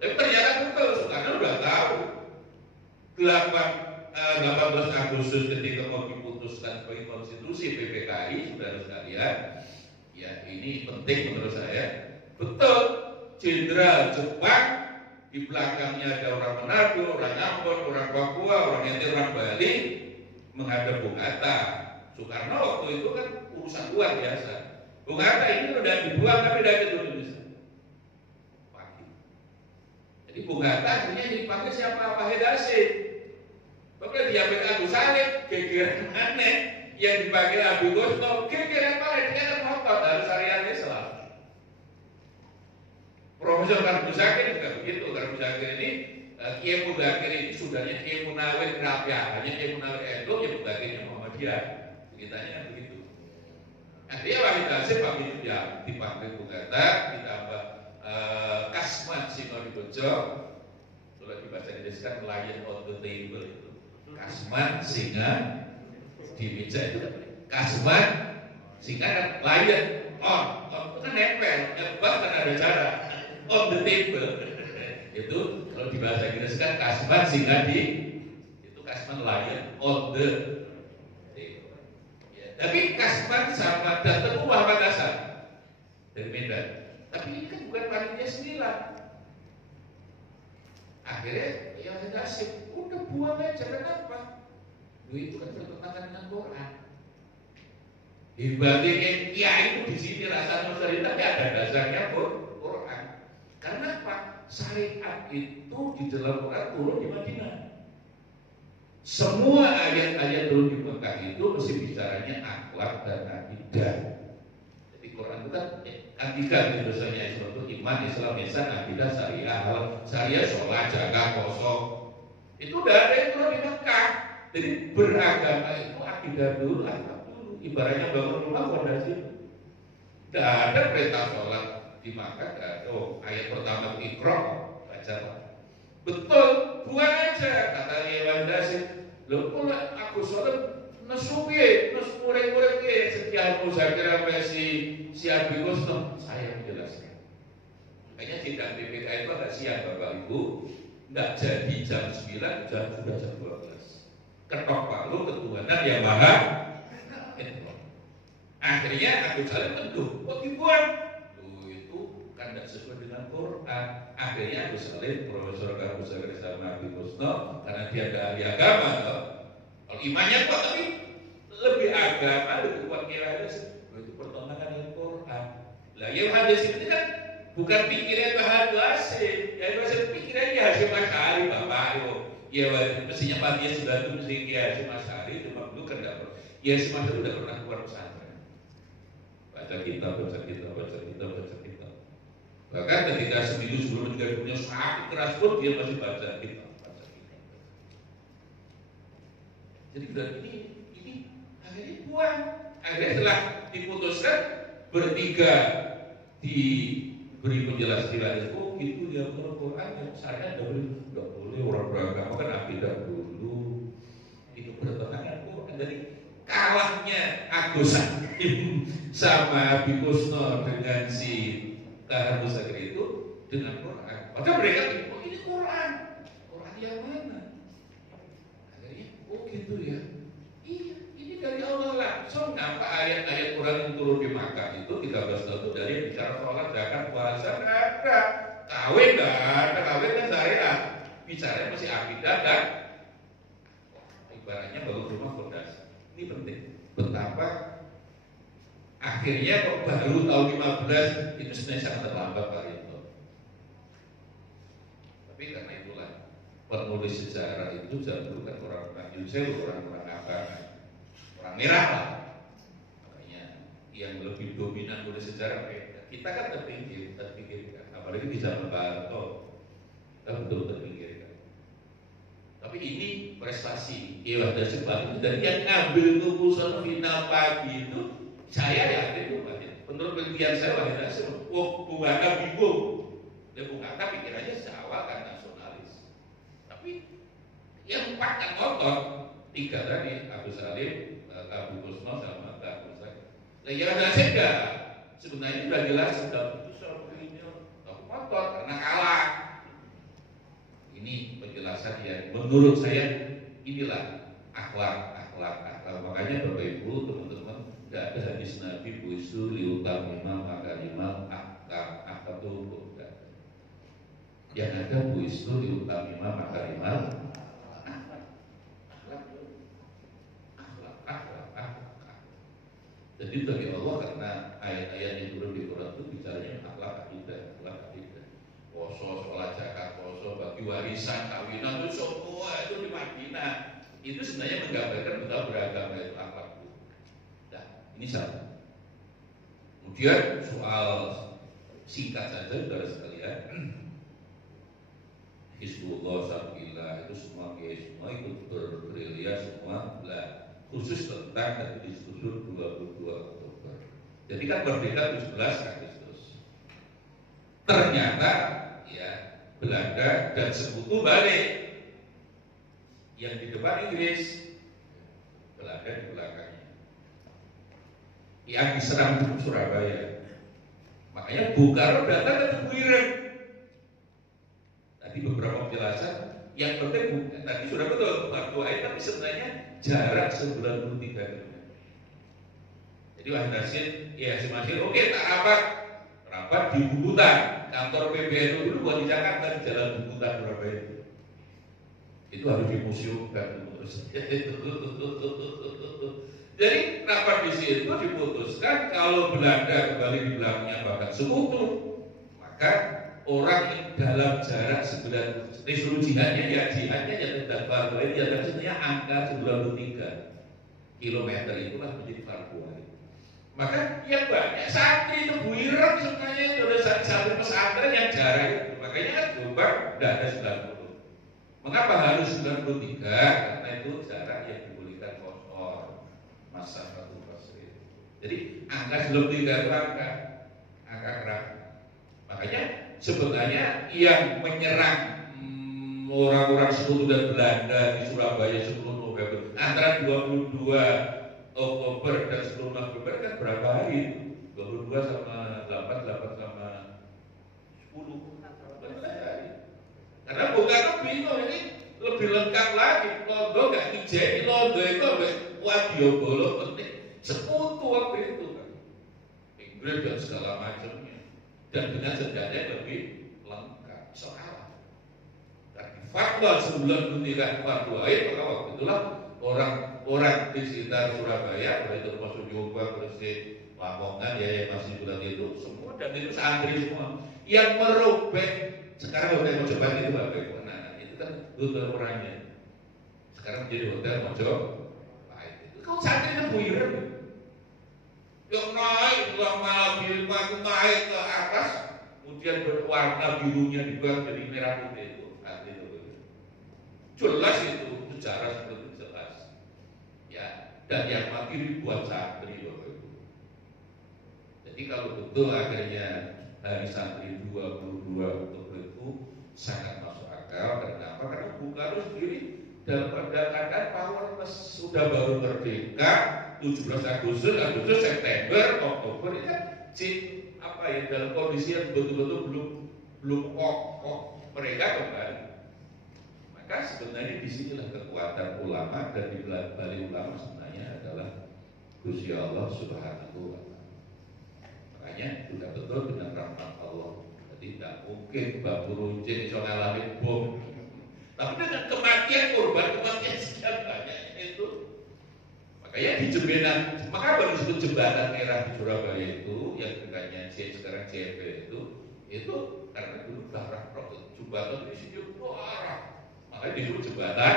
Tapi ternyata betul Soekarno udah tahu 8 18 Agustus ketika mau diputuskan sebagai konstitusi PPKI, saudara sekalian, ya ini penting menurut saya. Betul, jenderal Jepang di belakangnya ada orang Manado, orang Ambon, orang Papua, orang NTT, orang Bali menghadap Bung Hatta. Soekarno waktu itu kan urusan luar biasa. Bung Hatta ini udah dibuang tapi dari Indonesia. Pagi. Jadi Bung Hatta akhirnya dipanggil siapa? Pak Hasim. Bapak diambil Agus Salim, gegeran aneh yang dipanggil Abi Gosno, gegeran malah dia kan ngotot dari syariat Islam. Profesor Karbusakir juga begitu. Karbusakir ini Kiai Mudakir ini sudahnya Kiai Munawir Rabiah, hanya Kiai Munawir Endo yang Mudakirnya Muhammadiyah. Ceritanya kan begitu. Artinya Wahid Hasim waktu itu dia dipanggil Bung Hatta, ditambah Kasman Sinodibojo, kalau dibaca Inggris kan lion on the table itu. Kasman singa di meja itu. Kasman singa kan lion on itu kan nempel, nyebab kan ada cara on the table. Itu kalau di bahasa Inggris kan Kasman singa di itu Kasman lion on the table. Ya, tapi Kasman sama dan Teguh Muhammad Hasan dari Medan. Tapi ini kan bukan panitia 9. Akhirnya ya Hasim udah buang aja, kenapa? Lu itu kan bertentangan dengan Quran. Hebatnya kiai itu di sini rasa nusantara tapi ada dasarnya Quran. Karena apa? Syariat itu di dalam Quran turun di Madinah. Semua ayat-ayat turun di Mekah itu mesti bicaranya akhlak dan akidah. Jadi Quran itu kan tiga dosanya Islam itu iman, Islam, ihsan, akidah, syariah. Syariah sholat, jaga, poso. Itu udah ada yang turun di Mekah. Jadi beragama itu akidah dulu, akhlak dulu. Ibaratnya bangun rumah fondasi. Tidak ada perintah sholat di Mekah. Ayat pertama Iqra, baca. Betul, buang aja kata Wahid Hasim. Loh, kalau aku sholat nesupi, murid-murid sekian Muzakir sampai si Abi Gosno, saya menjelaskan. Makanya sidang BPK itu agak siang Bapak Ibu, nggak jadi jam 9, sudah jam 12. Ketok palu ketuhanan yang maha. Akhirnya aku saling menduh, kok dibuang? Itu kan tidak sesuai dengan Quran. Akhirnya aku saling Profesor Karbusakir sama Abi Gosno, karena dia ada ahli agama, kalau imannya kuat tapi lebih agama, lebih kuat kira-kira itu pertentangan dengan Quran. Lah yang hadis ini kan bukan pikiran Wahid Hasim, ya Hasim pikirannya Hasyim Asy'ari Bapak yo. Ya mestinya Fatihah sudah itu mesti Kiai Hasyim Asy'ari, cuma itu kan enggak pernah. Ya Hasyim Asy'ari sudah pernah keluar pesantren. Baca kitab. Bahkan ketika seminggu sebelum meninggal dunia sakit keras pun dia masih baca kitab. Jadi ini akhirnya buang. Akhirnya setelah diputuskan bertiga diberi penjelasan itu gitu ya kalau Quran ya syariat nggak boleh orang beragama kan akidah dulu itu bertentangan Quran. Jadi kalahnya Agus Salim sama Abi Gosno dengan si Karbusakir itu dengan Quran. Padahal mereka ini Quran yang mana? Akhirnya gitu ya. Iya, ini dari Allah langsung. Apa ayat-ayat Quran yang turun di Makkah itu 13 tahun itu dari bicara sholat, zakat, puasa nggak ada. Kawin nggak ada, kawin kan syariat. Bicaranya masih akidah dan ibaratnya bangun rumah fondasi. Ini penting. Betapa akhirnya kok baru tahun 15 itu sebenarnya sangat terlambat Pak Rinto. Tapi karena itulah penulis sejarah itu dulu kan orang-orang Yusuf, orang-orang abangan, orang merah lah. Makanya yang lebih dominan nulis sejarah kita kan terpikirkan. Apalagi di zaman Pak Harto, kita betul terpikirkan. Tapi ini prestasi Wahid Hasim dan yang ngambil keputusan final pagi itu saya yakin itu Pak. Menurut penelitian saya Wahid Hasim, Bung Hatta bingung. Dia Bung Hatta pikirannya sejauh kan nasionalis. Tapi yang 4 kan ngotot, 3 tadi Agus Salim, Abi Gosno sama Karbusakir. Nah yang ada enggak. Sebenarnya sudah jelas sudah itu soal ini aku ngotot karena kalah. Ini penjelasan yang menurut saya inilah akhlak. Makanya Bapak Ibu, teman-teman, tidak ada hadis Nabi buistu liutamima makarimal akhlak itu tidak. Yang ada buistu liutamima makarimal akhlak. Jadi bagi Allah, karena ayat-ayat yang turun di Quran itu bicaranya akhlak akidah. Poso, sholat, zakat, poso, bagi warisan, kawinan itu semua itu di Madinah. Itu sebenarnya menggambarkan betapa beragama itu akhlak. Nah, ini satu. Kemudian soal singkat saja saudara sekalian, Hizbullah, Sabillah itu semua itu bergerilya semua lah, khusus tentang tadi disebut 22 Oktober. Jadi kan merdeka 17 Agustus. Ternyata ya Belanda dan sekutu balik. Yang di depan Inggris, Belanda di belakangnya. Yang diserang Surabaya. Makanya Bung Karno datang ke Teguiren. Tadi beberapa penjelasan, yang penting tadi sudah betul Pak Tuai, tapi sebenarnya jarak 93 km. Jadi Wahid Rashid, ya si Masir, oke tak rapat di Bukutan, kantor PBNU dulu buat di Jakarta, di Jalan Bukutan Surabaya. Itu harus dimuseumkan terus. Jadi rapat di situ diputuskan kalau Belanda kembali di belakangnya bahkan sekutu, maka orang yang dalam jarak 9 disuruh jihadnya ya tidak fardu ain, ya sebenarnya angka 93 kilometer itulah menjadi fardu ain. Maka ya banyak santri itu buiran sebenarnya itu ada santri pesantren yang jarak itu, makanya kan Jombang tidak ada 90. Mengapa harus 93? Karena itu jarak yang dibolehkan kosor masa satu pasir. Jadi angka 93 itu angka keras. Makanya sebenarnya yang menyerang orang-orang sekutu dan Belanda di Surabaya 10 November antara 22 Oktober dan 10 November kan berapa hari? 22 sama 8 sama 10 hari. Karena bukan bingung ini lebih lengkap lagi. Londo nggak ngijeni, Londo itu Wadiobolo penting sekutu waktu itu kan. Inggris dan segala macamnya. Dan dengan senjata lebih lengkap. Soal tapi fatwa sebulan bertiga fardu ain, maka waktu itulah orang di sekitar Surabaya, baik itu termasuk Jombang, Gresik, Lamongan, ya masih bulan itu semua, dan itu santri semua yang merobek. Sekarang hotel Mojopahit itu Bapak Ibu, nah itu kan hotel orangnya. Sekarang menjadi hotel Mojopahit. Itu kalau santri itu buiran, yang naik malam naik ke atas, kemudian berwarna birunya dibuat jadi merah putih itu. Jelas itu sejarah seperti jelas. Ya, dan yang mati ribuan santri Bapak Ibu. Jadi kalau betul akhirnya hari santri 22 Oktober itu sangat masuk akal. Kenapa? Karena Bung Karno sendiri dalam keadaan powerless, sudah baru merdeka 17 Agustus, September, Oktober ini kan dalam kondisi yang betul-betul belum kokoh mereka kembali. Maka sebenarnya disinilah kekuatan ulama, dan di balik ulama sebenarnya adalah Gusti Allah Subhanahu wa Ta'ala. Makanya sudah betul dengan rahmat Allah. Jadi tidak mungkin Babu Runcing bisa ngalamin bom. Tapi dengan kematian sekian banyaknya itu. Makanya di jembenan, maka disebut jembatan merah di Surabaya itu, yang bukannya sekarang CP itu karena dulu darah jembatan di sini parah. Makanya disebut jembatan.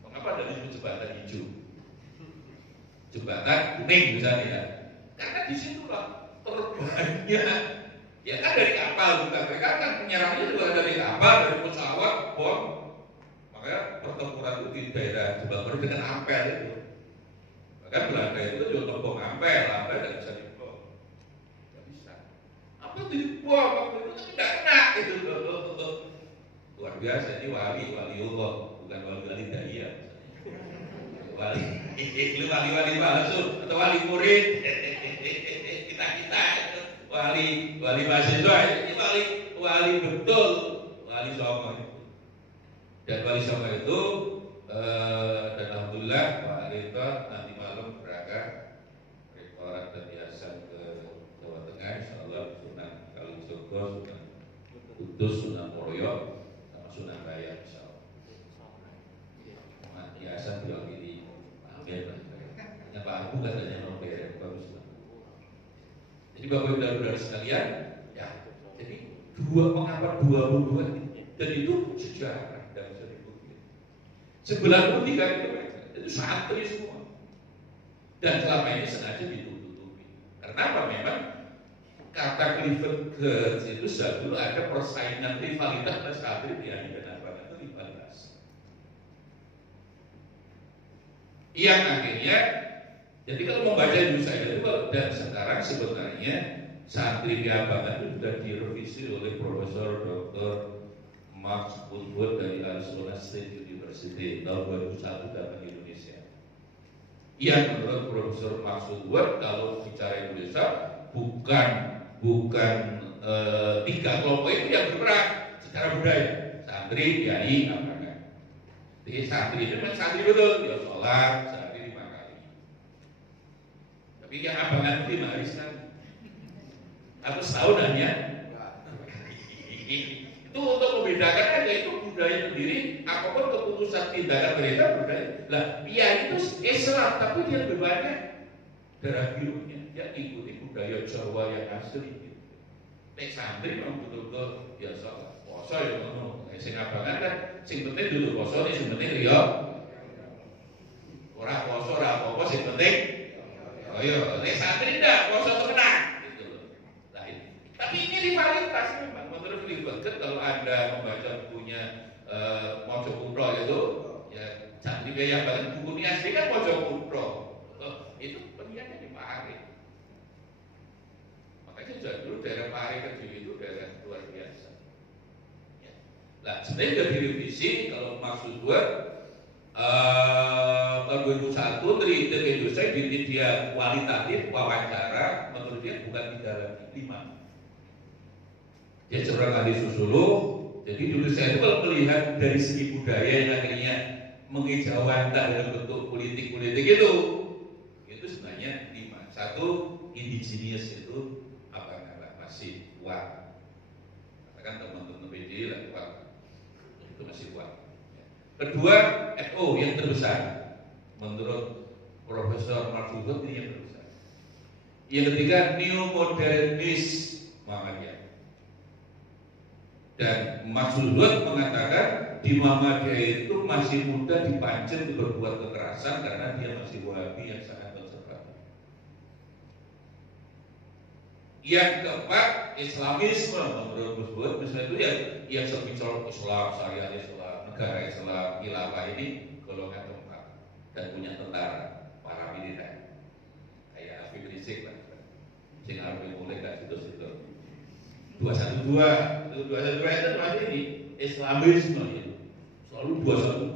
Mengapa ada disebut jembatan hijau? Jembatan kuning misalnya. Karena disitulah terbanyak. Ya kan dari kapal juga, mereka kan menyerangnya juga dari kapal, dari pesawat, bom. Makanya pertempuran itu di daerah Jembatan dengan Ampel itu. Bahkan Belanda itu juga bom Ampel tidak bisa dibom. Tidak bisa. Apa itu dibom? Waktu itu tidak kena itu. Luar biasa, ini waliullah, bukan wali daya. Wali palsu atau wali murid. Kita wali mahasiswa ini wali betul, wali Songo itu. Dan wali Songo itu Dan alhamdulillah Pak Rito nanti malam berangkat Rektorat dan Yayasan ke Jawa Tengah, insyaallah Sunan Kalijogo, Sunan Kudus, Sunan Muria, sama Sunan Raya, insyaallah. Nah, Yayasan diwakili Amir, hanya Pak Abu katanya mau bayar bagus. Jadi Bapak Ibu dan Saudara sekalian, ya, jadi mengapa 22 dan itu sejarah dan bisa dibuktikan. 93 km itu santri semua, dan selama ini sengaja ditutupi. Karena apa? Memang kata Clifford Geertz itu dulu ada persaingan rivalitas santri di dan apa itu rivalitas. Yang akhirnya, jadi kalau membaca Indonesia itu dan sekarang sebenarnya santri Piabangan itu sudah direvisi oleh Profesor Dr. Max Woodward dari Arizona State University tahun 2001 datang ke Indonesia. Yang menurut Profesor Max Woodward kalau bicara Indonesia bukan tiga kelompok itu yang berperan secara budaya, santri, kiai, abangan. Jadi santri itu memang santri betul, dia sholat sehari 5 kali. Tapi yang abangan itu 5 hari sekali. Atau setahun hanya itu untuk membedakan aja itu budaya sendiri. Apapun keputusan tindakan mereka budaya. Lah, dia itu Islam tapi dia lebih banyak darah birunya. Dia ikuti budaya Jawa yang asli. Nek santri memang betul-betul biasa poso ya ngono. Sing abangan kan sing penting duduk poso, sing penting riya. Ora poso ora apa-apa sing penting. Oh iya, nek santri ndak poso tenang. Tapi ini rivalitas memang. Menurut Clifford Geertz, kalau Anda membaca bukunya Mojokutro itu, ya santri yang banget bukunya asli kan Mojokutro. Itu pendidikannya di Pare. Makanya sejak dulu daerah Pare kecil itu daerah luar biasa. Ya. Nah, sebenarnya sudah direvisi kalau maksud gue tahun 2001 Trinity Indonesia bikin dia kualitatif wawancara, menurut dia bukan 3 lagi 5. Dia seorang ahli sosiolog. Jadi dulu saya itu kalau melihat dari segi budaya yang akhirnya mengejawantah dalam bentuk politik-politik itu sebenarnya 5. 1, indigenous itu masih kuat. Katakan teman-teman PD lah kuat, itu masih kuat. Kedua, NU yang terbesar. Menurut Profesor Marsudot ini yang terbesar. Yang ketiga, Neo Modernis Muhammadiyah. Dan Maksudut mengatakan di Muhammadiyah itu masih mudah dipancing untuk berbuat kekerasan karena dia masih Wahabi yang sangat konservatif. Yang keempat, Islamisme menurut Maksudut, misalnya itu yang sebicara Islam, syariat Islam, negara Islam, khilafah ini golongan keempat dan punya tentara, paramiliter kayak Habib Rizik lah, sing Habib mulai gak situ-situ. 212 itu masih ini Islamisme itu selalu 212,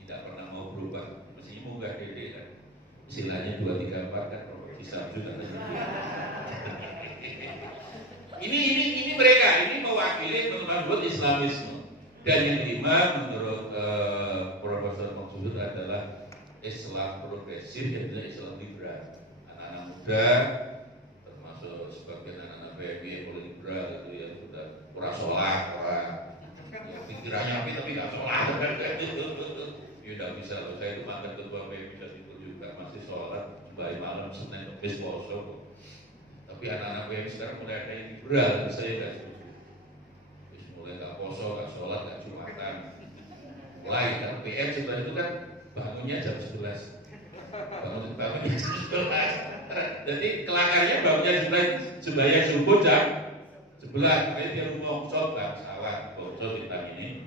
tidak pernah mau berubah. Mestinya enggak dede kan, istilahnya 234 kan kalau bisa juga. ini mereka ini mewakili menurut Islamisme. Dan yang kelima menurut Profesor Maksudut adalah Islam progresif, yaitu Islam liberal. Anak-anak muda termasuk sebagian anak-anak PMI mulai liberal itu yang sudah kurang sholat, yang pikirannya tapi nggak sholat kan itu. Ya udah bisa loh, saya itu mantan ketua PMI dan itu juga masih sholat baik malam Senin Kamis poso. Tapi anak-anak PMI sekarang mulai ada yang liberal, saya nggak setuju. Mulai nggak poso, nggak sholat, nggak jumatan. Mulai kan PM sebenarnya itu kan bangunnya jam 11. Bangunnya jam 11. Jadi kelakarnya bangunnya sembahyang subuh jam 11. Makanya dia mau coba pesawat bocor bintang ini.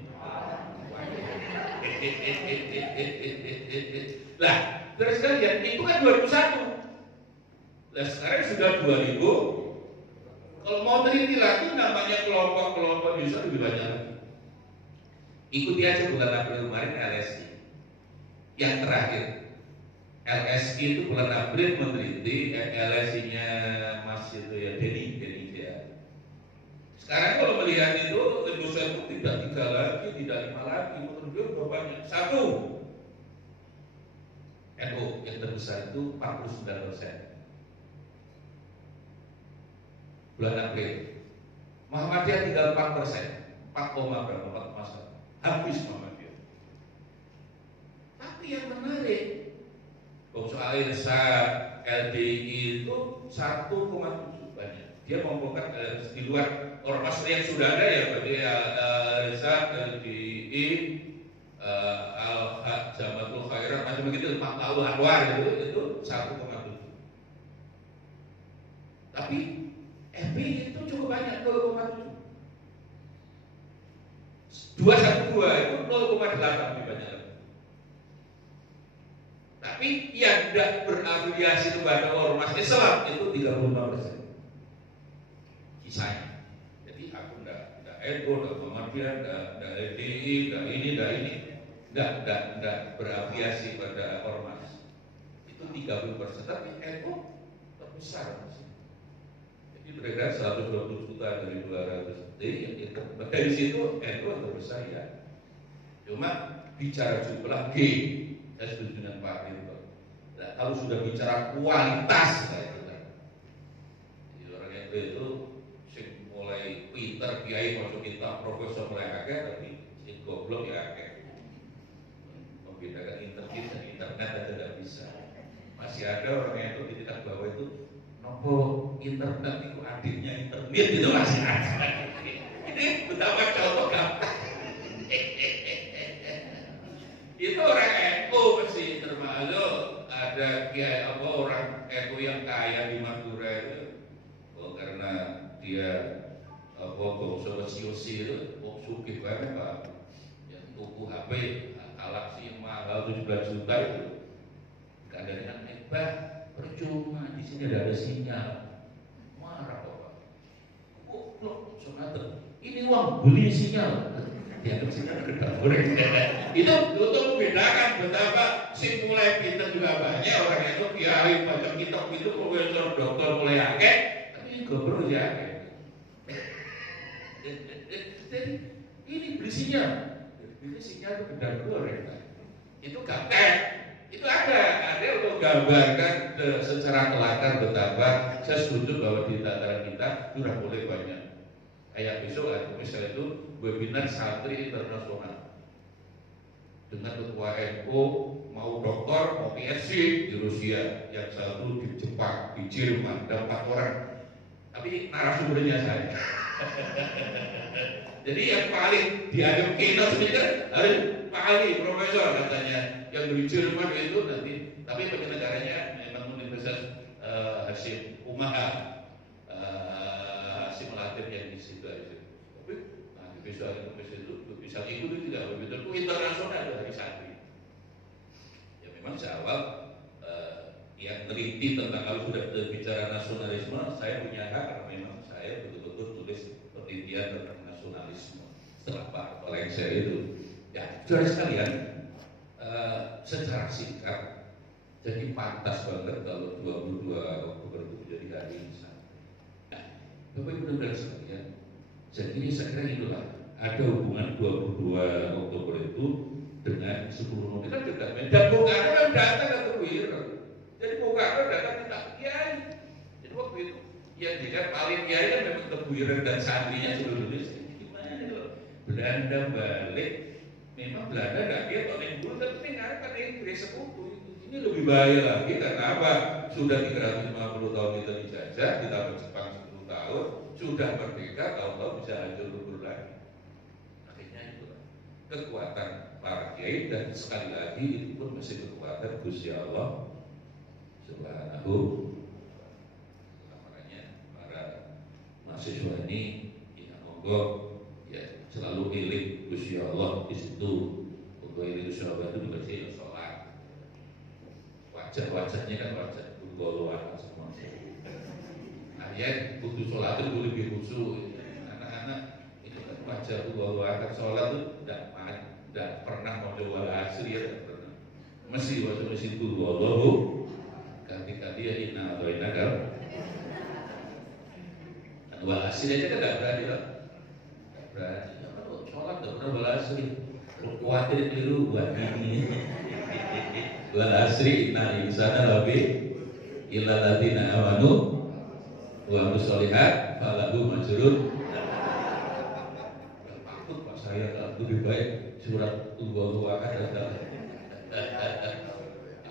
Lah, terus kalian itu kan 2001. Nah sekarang sudah 2000. Kalau mau teliti lagi namanya kelompok-kelompok user lebih banyak lagi. Ikuti aja bulan April kemarin LSI. Yang terakhir LSI itu bulan April meneliti LSI-nya Mas itu ya Denny dia. Sekarang kalau melihat itu Indonesia itu tidak 3 lagi, tidak 5 lagi, menurut dia berapa banyak? 1. NU yang terbesar itu 49%. Bulan April. Muhammadiyah tinggal 4%. 4,1. Habis Muhammadiyah. Tapi yang menarik, soal Irsyad, LDI itu 1,7 banyak. Dia mengumpulkan di luar ormas yang sudah ada ya, berarti Irsyad, LDI, Al-Haq, Jamatul Khairat, macam begitu, Ma'ul Anwar itu 1,7. Tapi FPI itu cukup banyak, 0,7. 212 itu 0,8 lebih banyak. Tapi yang tidak berafiliasi kepada ormas Islam itu 35%. Kisahnya. Jadi aku tidak NU, tidak Muhammadiyah, tidak LDI, tidak ini, tidak berafiliasi pada ormas. Itu 30%. Tapi NU terbesar. Jadi beredar 120 juta dari 200. Jadi dari situ NU terbesar ya. Cuma bicara jumlah G, saya setuju dengan Pak Rinto. Nah, kalau sudah bicara kualitas, saya kira. Jadi orang itu mulai pintar, kiai masuk kita, profesor mulai akeh, tapi si goblok ya akeh. Membedakan internet aja tidak bisa. Masih ada orang yang itu di tingkat bawah itu, nopo internet itu adiknya internet itu masih ada. Ini betapa contoh gampang. Itu orang NU masih termasuk ada kiai apa orang NU yang kaya di Madura itu, karena dia bangsa Siosi itu, sugih banget Pak, yang tuku HP Galaxy mahal 17 juta itu, keadaan hebat, percuma di sini ada sinyal, marah Pak, goblok, sonata, ini uang beli sinyal. Ya itu itu untuk membedakan betapa si mulai pintar juga banyak orang itu kiai macam kitab itu profesor doktor mulai akeh tapi goblok ya akeh. Jadi ini beli sinyal itu benar goreng itu gaptek itu ada untuk gambarkan secara teladan betapa saya setuju bahwa di tataran kita sudah mulai banyak. Kayak besok misalnya itu webinar santri internasional dengan ketua NU mau doktor mau PhD di Rusia, yang satu di Jepang, di Jerman, ada 4 orang. Tapi narasumbernya saya. Jadi yang paling diaduk kita sebenarnya harus Pak Ali, profesor katanya, yang di Jerman itu nanti. Tapi penyelenggaranya memang Universitas Hasyim Umaha. Simulatif yang di situ aja. Tapi itu bisa ikut juga betul internasional dari santri. Ya memang sejawab yang teliti tentang kalau sudah bicara nasionalisme, saya punya hak karena memang saya betul-betul tulis penelitian tentang nasionalisme setelah Pak Lengser itu. Ya, saudara sekalian, secara singkat, jadi pantas banget kalau 22 Oktober itu menjadi hari ini. Bapak Ibu dan sekalian, jadi saya kira itulah ada hubungan 22 Oktober itu dengan 10 November kan dekat. Dan Bung Karno kan datang ke Teguiran. Jadi Bung Karno datang minta kiai. Jadi waktu itu yang dilihat paling kiai kan memang Teguiran dan santrinya seluruh Indonesia. Gimana itu? Belanda balik, memang Belanda nggak dia paling dulu, tapi dengarkan Inggris sekutu. Ini lebih bahaya lagi karena apa? Sudah 350 tahun kita dijajah, ditambah Jepang 10 tahun, sudah merdeka, tahu-tahu bisa hancur lebur lagi. Akhirnya itu kekuatan para kiai, dan sekali lagi itu pun masih kekuatan Gusti Allah Subhanahu. Makanya para mahasiswa ini ya monggo ya selalu iling Gusti Allah di situ. Untuk iling Gusti Allah itu bukan sih sholat. Wajah-wajahnya kan wajah goloan semua. Ya butuh sholat itu lebih khusyuk. Anak-anak itu kan wajah goloan sholat itu tidak pernah mau wal asri ya, tidak pernah. Mesti wajah mesti itu goloh. Ketika dia inna atau inna kan wal asri aja kan tidak berani lah. berani. Sholat nggak pernah balasri. Khawatir keliru buat ini. Balasri inna insana labi illa ladina amanu wa musolihat falahu majrun. Takut pak saya lebih baik surat Allahu Ahad.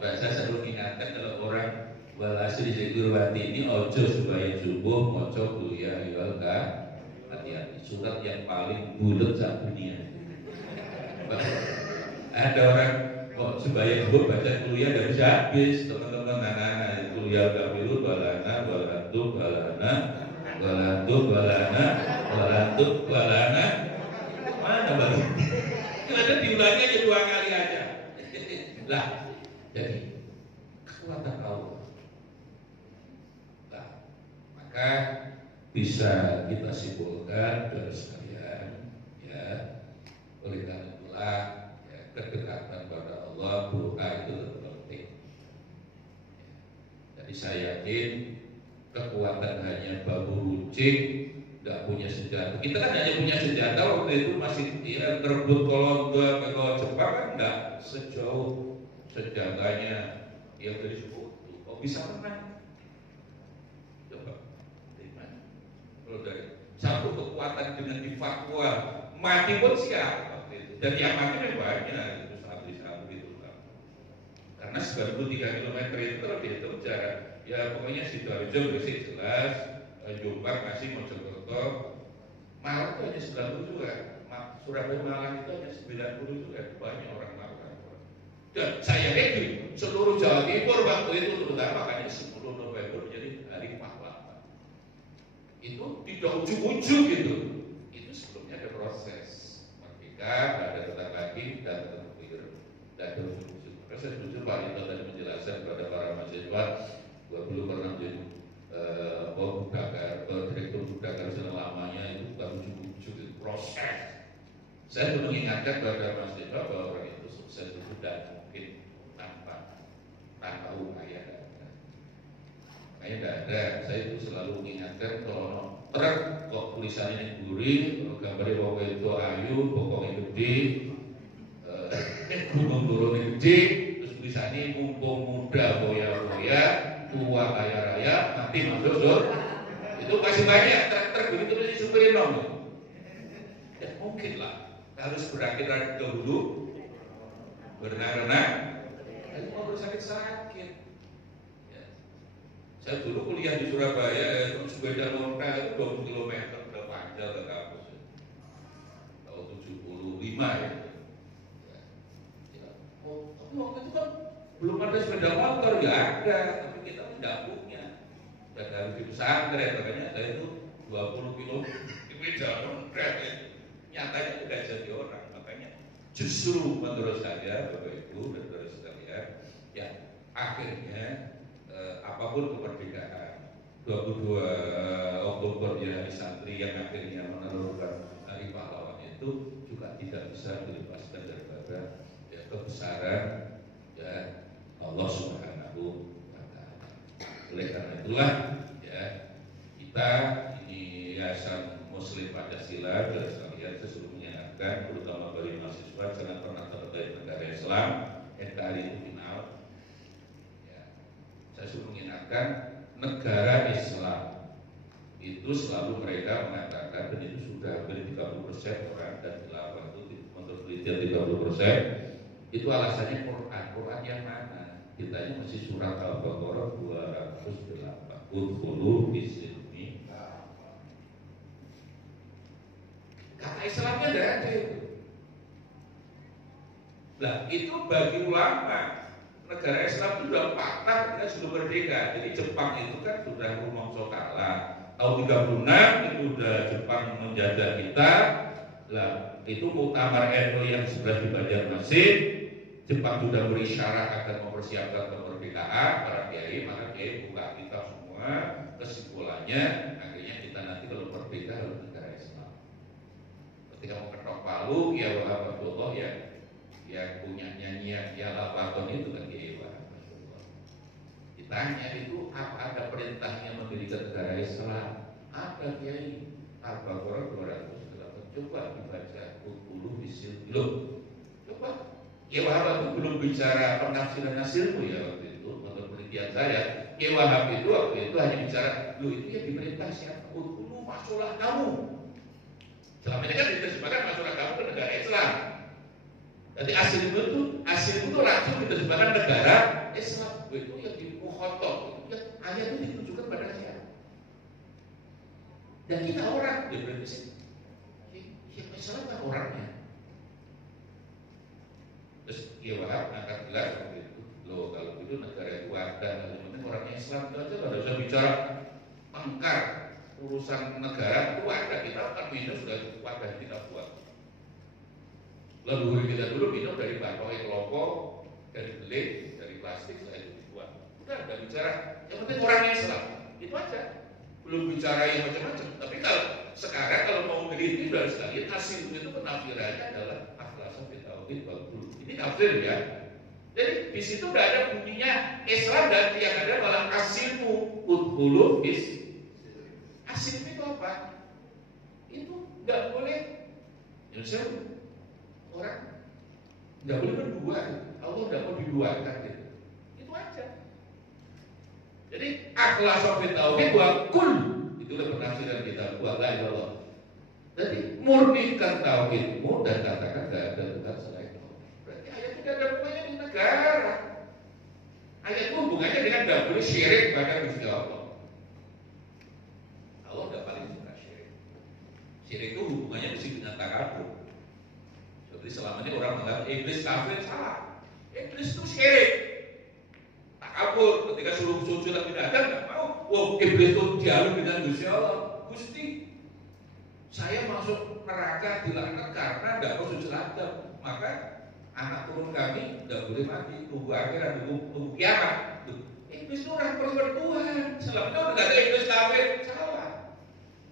Saya selalu ingatkan kalau orang balasri Zikirwati ini ojo supaya subuh moco kuliah iwalka hati-hati surat yang paling bulat saat dunia. Ada orang kok sebaya subuh baca kuliah dan bisa habis teman-teman anak-anak kuliah kafiru balana balantuk balana balantuk balana balantuk balana mana baru ada diulangnya aja 2 kali aja lah. Jadi kekuatan Allah. Nah, maka bisa kita simpulkan dari sekalian, ya. Oleh karena itulah, ya, kedekatan pada Allah, doa itu penting. Jadi saya yakin kekuatan hanya babu runcing, nggak punya senjata. Kita kan hanya punya senjata waktu itu masih ya, terbut kalau Jepang kan nggak sejauh senjatanya yang dari sekutu. Kok bisa menang? Coba lihat. Kalau dari satu kekuatan dengan difatwa mati pun siap waktu itu. Dan yang mati memang banyak itu satu itu lah. Karena 93 km itu kalau dihitung jarak ya pokoknya Sidoarjo Gresik jelas, Jombang masih Mojokerto, Malang itu hanya 90 juga, Surabaya Malang itu hanya 90 juga, banyak orang Malang. Dan saya yakin seluruh Jawa Timur waktu itu terutama makanya 10 November menjadi hari pahlawan. Itu tidak ujung-ujung gitu. Itu sebelumnya ada proses merdeka, ada tetap lagi dan terpikir dan ujung-ujung. Maka saya setuju Pak Ito tadi menjelaskan kepada para mahasiswa, gua dulu pernah menjadi direktur Budakar selamanya itu bukan ujung-ujung itu proses. Saya perlu mengingatkan kepada mahasiswa bahwa orang itu sukses itu dan mungkin tanpa upaya. Makanya tidak ada. Saya itu selalu mengingatkan kalau truk kok tulisannya gurih, kalau gambarnya bahwa itu ayu, pokoknya gede, gunung turun gede, terus tulisannya mumpung muda boya-boya, tua kaya raya, mati masuk surga. Itu masih banyak truk begitu terus disupirin dong. Ya mungkin lah. Harus berakhir dahulu berenang-renang itu mau bersakit-sakit ya. Saya dulu kuliah di Surabaya itu sepeda lontar itu 20 km udah panjang ke kampus tahun 75 ya. Oh, tapi waktu itu kan belum ada sepeda motor ya ada, tapi kita tidak punya dan harus di pesantren makanya saya itu 20 km sepeda lontar nyatanya tidak jadi orang. Makanya justru menurut saya Bapak Ibu dan saudara sekalian ya akhirnya apapun kemerdekaan 22 Oktober ya hari santri yang akhirnya menelurkan hari pahlawan itu juga tidak bisa dilepaskan daripada ya, kebesaran ya Allah Subhanahu wa Ta'ala. Oleh karena itulah ya kita ini Yayasan Muslim Pancasila dan sekalian saya suruh mengingatkan terutama bagi mahasiswa jangan pernah terkait negara Islam. NKRI itu final. Ya. Saya suruh mengingatkan negara Islam itu selalu mereka mengatakan dan itu sudah hampir 30% orang dan khilafah itu menurut penelitian 30% itu alasannya Quran yang mana? Kitanya masih surat Al-Baqarah 208. Udkhulu bisilmi. Kata Islamnya tidak ada itu. Nah itu bagi ulama negara Islam itu sudah patah kita sudah merdeka. Jadi Jepang itu kan sudah rumongso kalah. Tahun 36 itu sudah Jepang menjajah kita. Lah itu muktamar NU yang sebelah di Banjarmasin. Jepang sudah berisyarat akan mempersiapkan kemerdekaan para kiai, maka kiai buka kita semua. Kesimpulannya akhirnya kita nanti kalau merdeka harus negara Islam. Ketika mau ketok palu, ya Wahabullah yang punya nyanyian ya Labaton itu kan Kiai Wahabullah. Ditanya itu apa ada perintahnya mendirikan negara Islam? Ada Kiai Al-Baqarah 208 Coba dibaca Uthulu Bisil. Loh, coba. Kiai Wahab itu belum bicara penafsiran hasilmu ya waktu itu, menurut penelitian saya. Kiai Wahab itu waktu itu hanya bicara, loh itu yang diperintah siapa? Uthulu masalah kamu. Selama ini kan diterjemahkan masalah kamu ke negara Islam. Jadi hasilmu itu langsung diterjemahkan negara Islam. Itu yang di Mukhotob, ayat itu ditujukan pada saya. Dan kita orang, dia berarti sih. Yang Islam kan orangnya. Terus Kiai Wahab angkat gelas seperti itu. Loh kalau itu negara itu ada, yang penting orangnya Islam itu aja. Kalau sudah bicara pangkar urusan negara itu ada, kita kan minum sudah wadah kita buat. Leluhur kita dulu minum dari bangkoi kelompok, dari belik, dari plastik, setelah itu dibuat. Udah bicara, yang penting orangnya Islam. Itu aja. Belum bicara yang macam-macam. Tapi sekarang kalau mau meneliti sudah sekalian hasilnya itu penafsirannya adalah akhlasa fi tauhid wal qul. Ini tafsir ya. Jadi di situ tidak ada bunyinya Islam dan yang ada malah hasilmu udhulu bis. Hasilmu itu apa? Itu nggak boleh. Indonesia orang nggak boleh berdua. Allah nggak mau diduakan gitu. Itu aja. Jadi akhlasa fi tauhid wa qul. Itulah penafsiran kita buat la ilaha illallah. Jadi murnikan tauhidmu dan katakan tidak ada Tuhan selain Allah. Berarti ayat tidak ada hubungannya di negara. Ayat itu hubungannya dengan tidak boleh syirik pada Gusti Allah. Allah tidak paling suka syirik. Syirik itu hubungannya mesti dengan takabur. Seperti selama ini orang mengatakan iblis kafir, salah. Iblis itu syirik. Takabur ketika suruh sujud tapi tidak ada nggak mau. Wow, iblis itu dialog dengan Gusti Allah. Gusti, saya masuk neraka dilaknat karena tidak mau sujud Adam. Maka anak turun kami tidak boleh mati. Tunggu akhirat, tunggu kiamat. Iblis itu orang perlu Tuhan. Selama itu tidak ada iblis kafir, salah.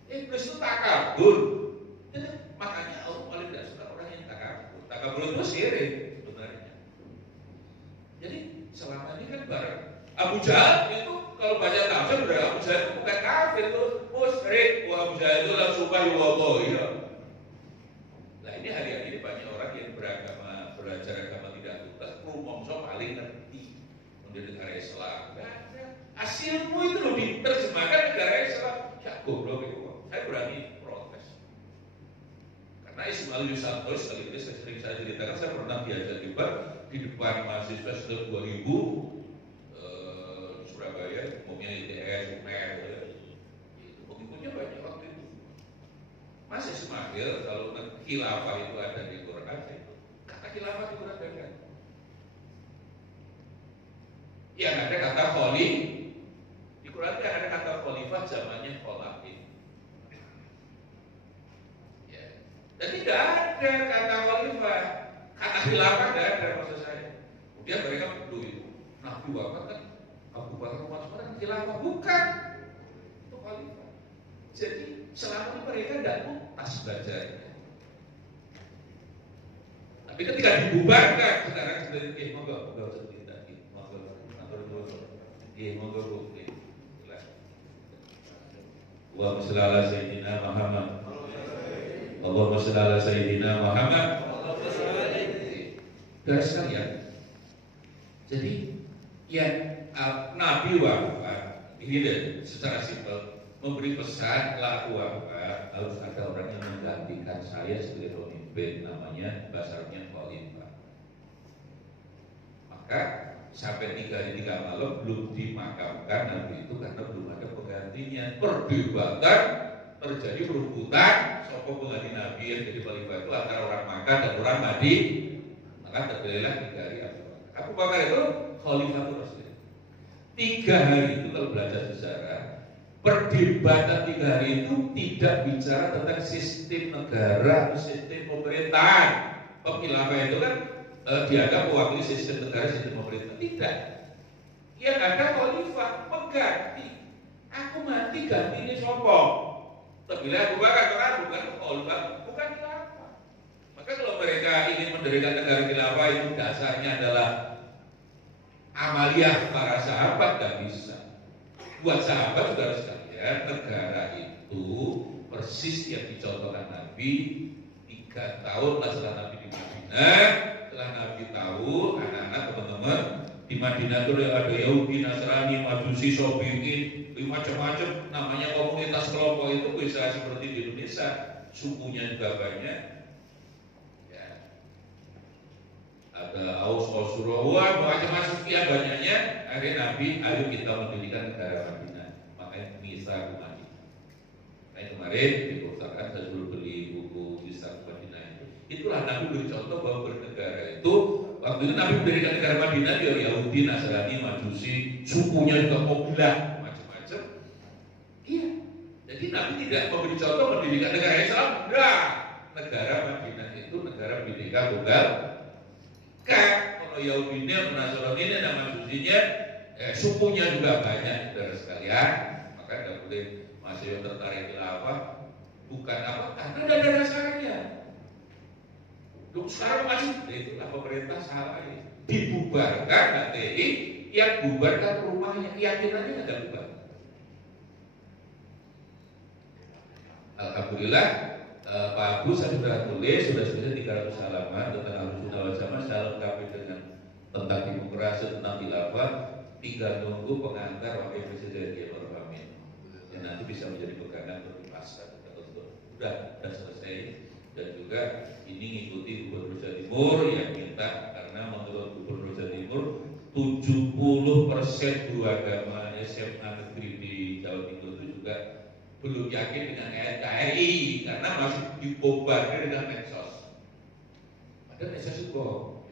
Iblis itu takabur. Makanya Allah paling tidak suka orang yang takabur. Takabur itu syirik sebenarnya. Jadi selama ini kan bareng Abu Jahal itu kalau baca tafsir udah Abu Jahal itu bukan kafir, itu musyrik. Abu Jahal itu langsung Allah ya. Nah ini hari-hari ini banyak orang yang beragama, belajar agama tidak tuntas, rumongso paling ngerti menjadi negara Islam. Hasilmu itu loh diterjemahkan negara Islam. Ya goblok itu. Saya berani protes. Karena Ismail Yusanto sekali ini sering saya ceritakan, saya pernah diajak debat di depan mahasiswa sekitar 2000 di Surabaya, umumnya ITS, UNER, itu pengikutnya banyak waktu itu. Mas Ismail, kalau khilafah itu ada di Quran, kata khilafah di Quran ada. Yang ada kata kholi, di Quran itu ada kata khalifah zamannya khalifah. Ya. Dan tidak ada kata khalifah, kata khilafah tidak ada maksud saya. Kemudian mereka dulu itu Nabi wafat kan Abu Bakar Umar kan khilafah, bukan itu khalifah. Jadi selama ini mereka tidak tuntas belajarnya. Tapi ketika dibubarkan sekarang sebenarnya monggo cerita monggo jelas. Allahumma shalli ala sayyidina Muhammad. Allahumma shalli ala sayyidina Muhammad. Dari sekalian. Jadi yang Nabi wafat ini deh, secara simpel memberi pesan laku wafat harus ada orang yang menggantikan saya sebagai pemimpin, namanya basarnya khalifah. Maka sampai 3 hari 3 malam belum dimakamkan Nabi itu karena belum ada penggantinya. Perdebatan terjadi, perebutan siapa pengganti Nabi yang jadi khalifah itu antara orang Makkah dan orang Madinah. Maka terpilihlah 3 hari Abu Bakar itu khalifah itu Rasul. 3 hari itu kalau belajar sejarah, perdebatan 3 hari itu tidak bicara tentang sistem negara, sistem pemerintahan. Khilafah itu kan dianggap mewakili sistem negara, sistem pemerintah. Tidak. Yang ada khalifah pengganti. Aku mati gantinya sopo. Terpilih Abu Bakar karena bukan khalifah, bukan khilafah. Maka kalau mereka ingin mendirikan negara khilafah itu dasarnya adalah amaliyah para sahabat, gak bisa. Buat sahabat saudara sekalian, negara itu persis yang dicontohkan Nabi 3 tahun setelah Nabi di Madinah. Setelah Nabi tahu anak-anak teman-teman di Madinah itu ada Yahudi, Nasrani, Majusi, Sobiqin, macam-macam, namanya komunitas kelompok itu bisa seperti di Indonesia, sukunya juga banyak. Ya. Ada Aus, Osurawa, macam-macam sekian banyaknya. Akhirnya Nabi, ayo kita mendirikan negara Madinah. Makanya Misa Madinah. Nah kemarin di perpustakaan saya dulu beli buku Misa Madinah itu. Itulah Nabi beri contoh bahwa bernegara itu. Waktu itu Nabi mendirikan negara Madinah, dia Yahudi, Nasrani, Majusi, sukunya juga Qabilah, macam-macam. Iya. Jadi Nabi tidak memberi contoh mendirikan negara Islam. Enggak. Negara Madinah itu negara Bhinneka Tunggal Ika. Kalau Yahudi, Nasrani dan Majusinya, sukunya juga banyak, saudara sekalian. Maka tidak boleh masih yang tertarik khilafah. Bukan apa? Karena tidak ada dasarnya. Sekarang masih itulah pemerintah salah ini. Dibubarkan HTI, yang bubarkan rumahnya, keyakinannya ada bubar. Alhamdulillah Pak Agus saya sudah tulis, sudah 300 halaman tentang Ahlussunnah wal Jamaah secara lengkap dengan tentang demokrasi, tentang khilafah. Tinggal nunggu pengantar wakil presiden Kiai Ma'ruf Amin yang nanti bisa menjadi pegangan berpasar. Sudah selesai. Dan juga ini ngikuti Gubernur Jawa Timur yang minta, karena menurut Gubernur Jawa Timur 70% guru agama SMA negeri di Jawa Timur itu juga belum yakin dengan NKRI karena masih dibombardir dengan medsos. Padahal medsos itu bohong.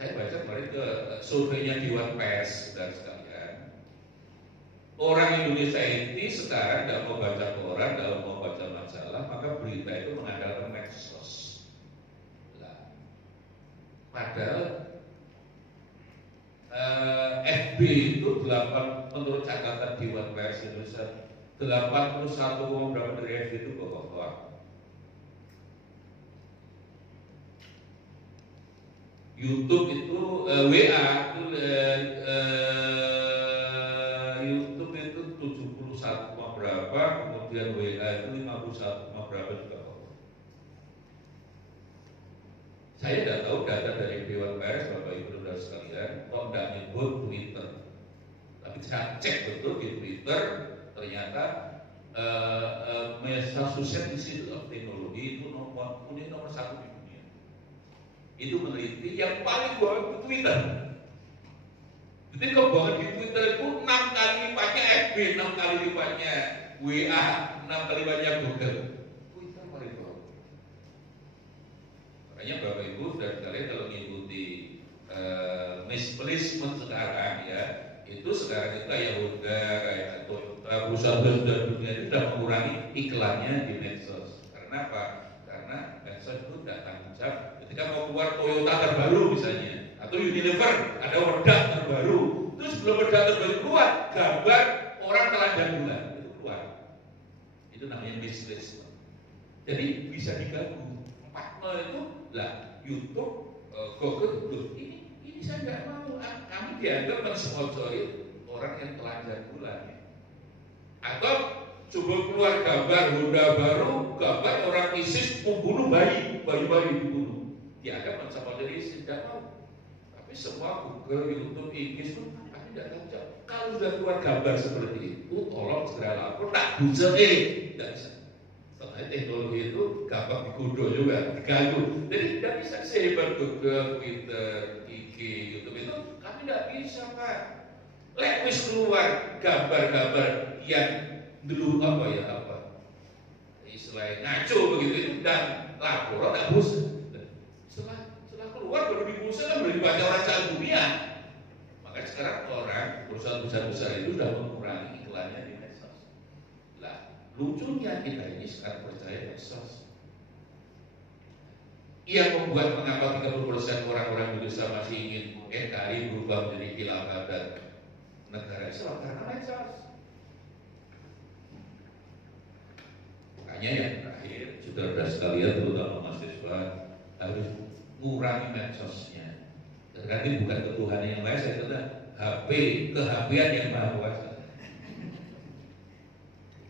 Saya baca kemarin ke surveinya Dewan Pers dan sekalian. Orang Indonesia ini sekarang tidak mau baca koran, tidak mau baca majalah, maka berita itu mengandalkan medsos. Nah, padahal FB itu menurut catatan Dewan Pers Indonesia 81, berapa dari FB itu bohong. YouTube itu WA itu YouTube itu 71, berapa, kemudian WA itu 51, berapa juga. Saya tidak tahu data dari Dewan Pers, Bapak Ibu Saudara sekalian, kok tidak nyebut Twitter. Tapi saya cek betul di Twitter, ternyata Massachusetts Institute of Technology itu nomor 1 di dunia. Itu meneliti yang paling bohong itu Twitter. Jadi kebohongan di Twitter itu 6 kali lipatnya FB, 6 kali lipatnya WA, 6 kali lipatnya Google. Twitter paling bohong. Makanya Bapak Ibu dan sekalian kalau mengikuti misplacement sekarang ya, itu sekarang itu kayak Honda, kayak perusahaan-perusahaan dunia itu sudah mengurangi iklannya di medsos. Karena apa? Karena medsos itu tidak tanggung jawab. Ketika mau keluar Toyota terbaru misalnya, atau Unilever ada produk terbaru, terus sebelum produk terbaru keluar, gambar orang telanjang bulan itu keluar. Itu namanya misplacement. Jadi bisa diganggu. Itu lah YouTube, Google itu ini saya nggak mau. Kami dianggap mensponsori orang yang telanjang bulan. Atau coba keluar gambar Honda baru, gambar orang ISIS membunuh bayi-bayi dibunuh. Dianggap mensponsori ISIS, tidak mau. Tapi semua Google, YouTube, IG itu kami tidak tahu. Kalau sudah keluar gambar seperti itu, tolong segera lapor. Tak bisa tidak bisa. Soalnya teknologi itu gampang digodoh juga, diganggu. Jadi tidak bisa sehebat Google, Twitter, IG, YouTube itu kami tidak bisa, Pak. Lewis keluar gambar-gambar yang dulu istilahnya ngaco begitu itu dan lapor tidak bisa. Setelah keluar baru dibusa kan baru dibaca orang dunia. Makanya sekarang orang perusahaan besar itu sudah mengurangi iklannya di medsos. Lah, lucunya kita ini sekarang percaya medsos. Yang membuat mengapa 30% orang-orang Indonesia masih ingin NKRI berubah menjadi khilafah dan negara Islam karena medsos. Makanya yang terakhir, saudara sekalian terutama mahasiswa harus mengurangi medsosnya. Dan nanti bukan ketuhanan yang maha esa, itu HP, kehapian yang maha kuasa.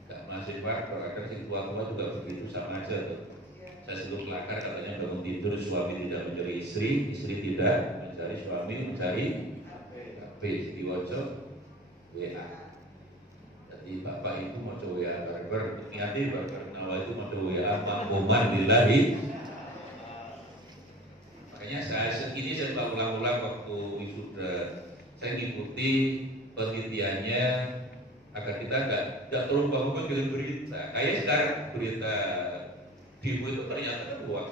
Gak mahasiswa, kadang si tua-tua juga begitu, sama aja tuh. Saya selalu kelakar katanya bangun tidur suami tidak mencari istri tidak mencari suami, mencari HP diwaca WA. Jadi bapak itu mau coba WA barber, ingatnya barber Nawa itu mau coba WA mangkuman billahi. Makanya saya ulang-ulang waktu wisuda, saya ngikuti penelitiannya agar kita nggak terlalu bangun dengan berita. Kayak sekarang berita demo itu ternyata kan luas.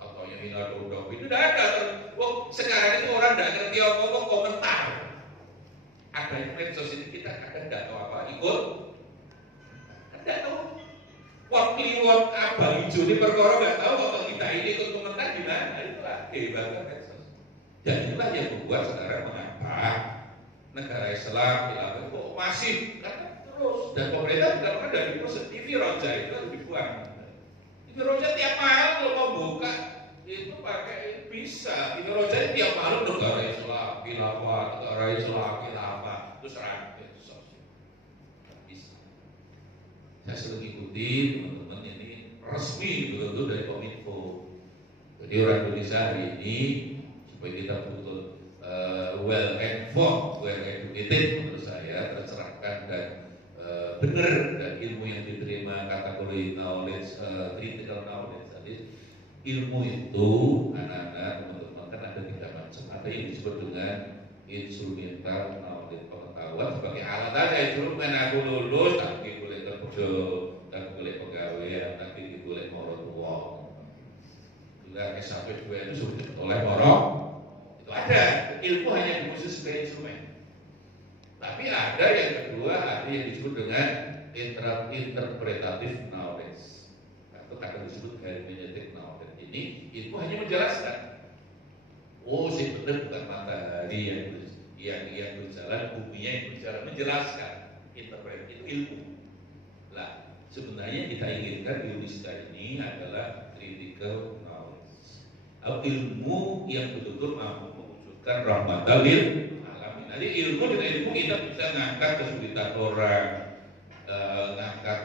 Contohnya Minadodok itu tidak ada. Sekarang itu orang tidak ngerti apa-apa komentar. Ada yang medsos ini kita kadang tidak tahu apa ikut, tidak tahu. Waktu abang hijau ini perkara nggak tahu kalau kita ini ikut komentar gimana, itulah hebatnya medsos. Dan itulah yang membuat sekarang mengapa negara Islam kok masif karena terus, dan pemerintah juga ada di proses TV Roja itu harus dibuang. TV Roja tiap malam kalau mau buka itu pakai bisa. TV Roja itu tiap malam negara Islam khilafah, negara Islam khilafah, terus rakyat bisa. Saya selalu ikuti teman-teman ini resmi betul-betul dari Kominfo. Jadi orang Indonesia hari ini supaya kita betul well informed, well educated menurut saya tercerahkan dan benar, dan ilmu yang diterima kategori knowledge, critical knowledge. Jadi ilmu itu anak-anak teman-teman kan ada 3 macam. Ada yang disebut dengan instrumental knowledge, pengetahuan sebagai alat aja. Instrumen aku lulus tapi boleh kerja, tapi boleh pegawai, tapi boleh moro tua. Juga S1 2 itu sudah oleh moro. Itu ada ilmu hanya khusus sebagai instrumen. Tapi ada yang kedua, ada yang disebut dengan interpretative knowledge, atau akan disebut hermeneutic knowledge. Ini ilmu hanya menjelaskan. Oh, sih benar bukan matahari yang berjalan, buminya yang berjalan, menjelaskan. Interpret itu ilmu. Lah, sebenarnya kita inginkan Yunista ini adalah critical knowledge, atau ilmu yang betul-betul mampu mewujudkan rahmatan lil alamin. Jadi ilmu dengan ilmu kita bisa ngangkat kesulitan orang, ngangkat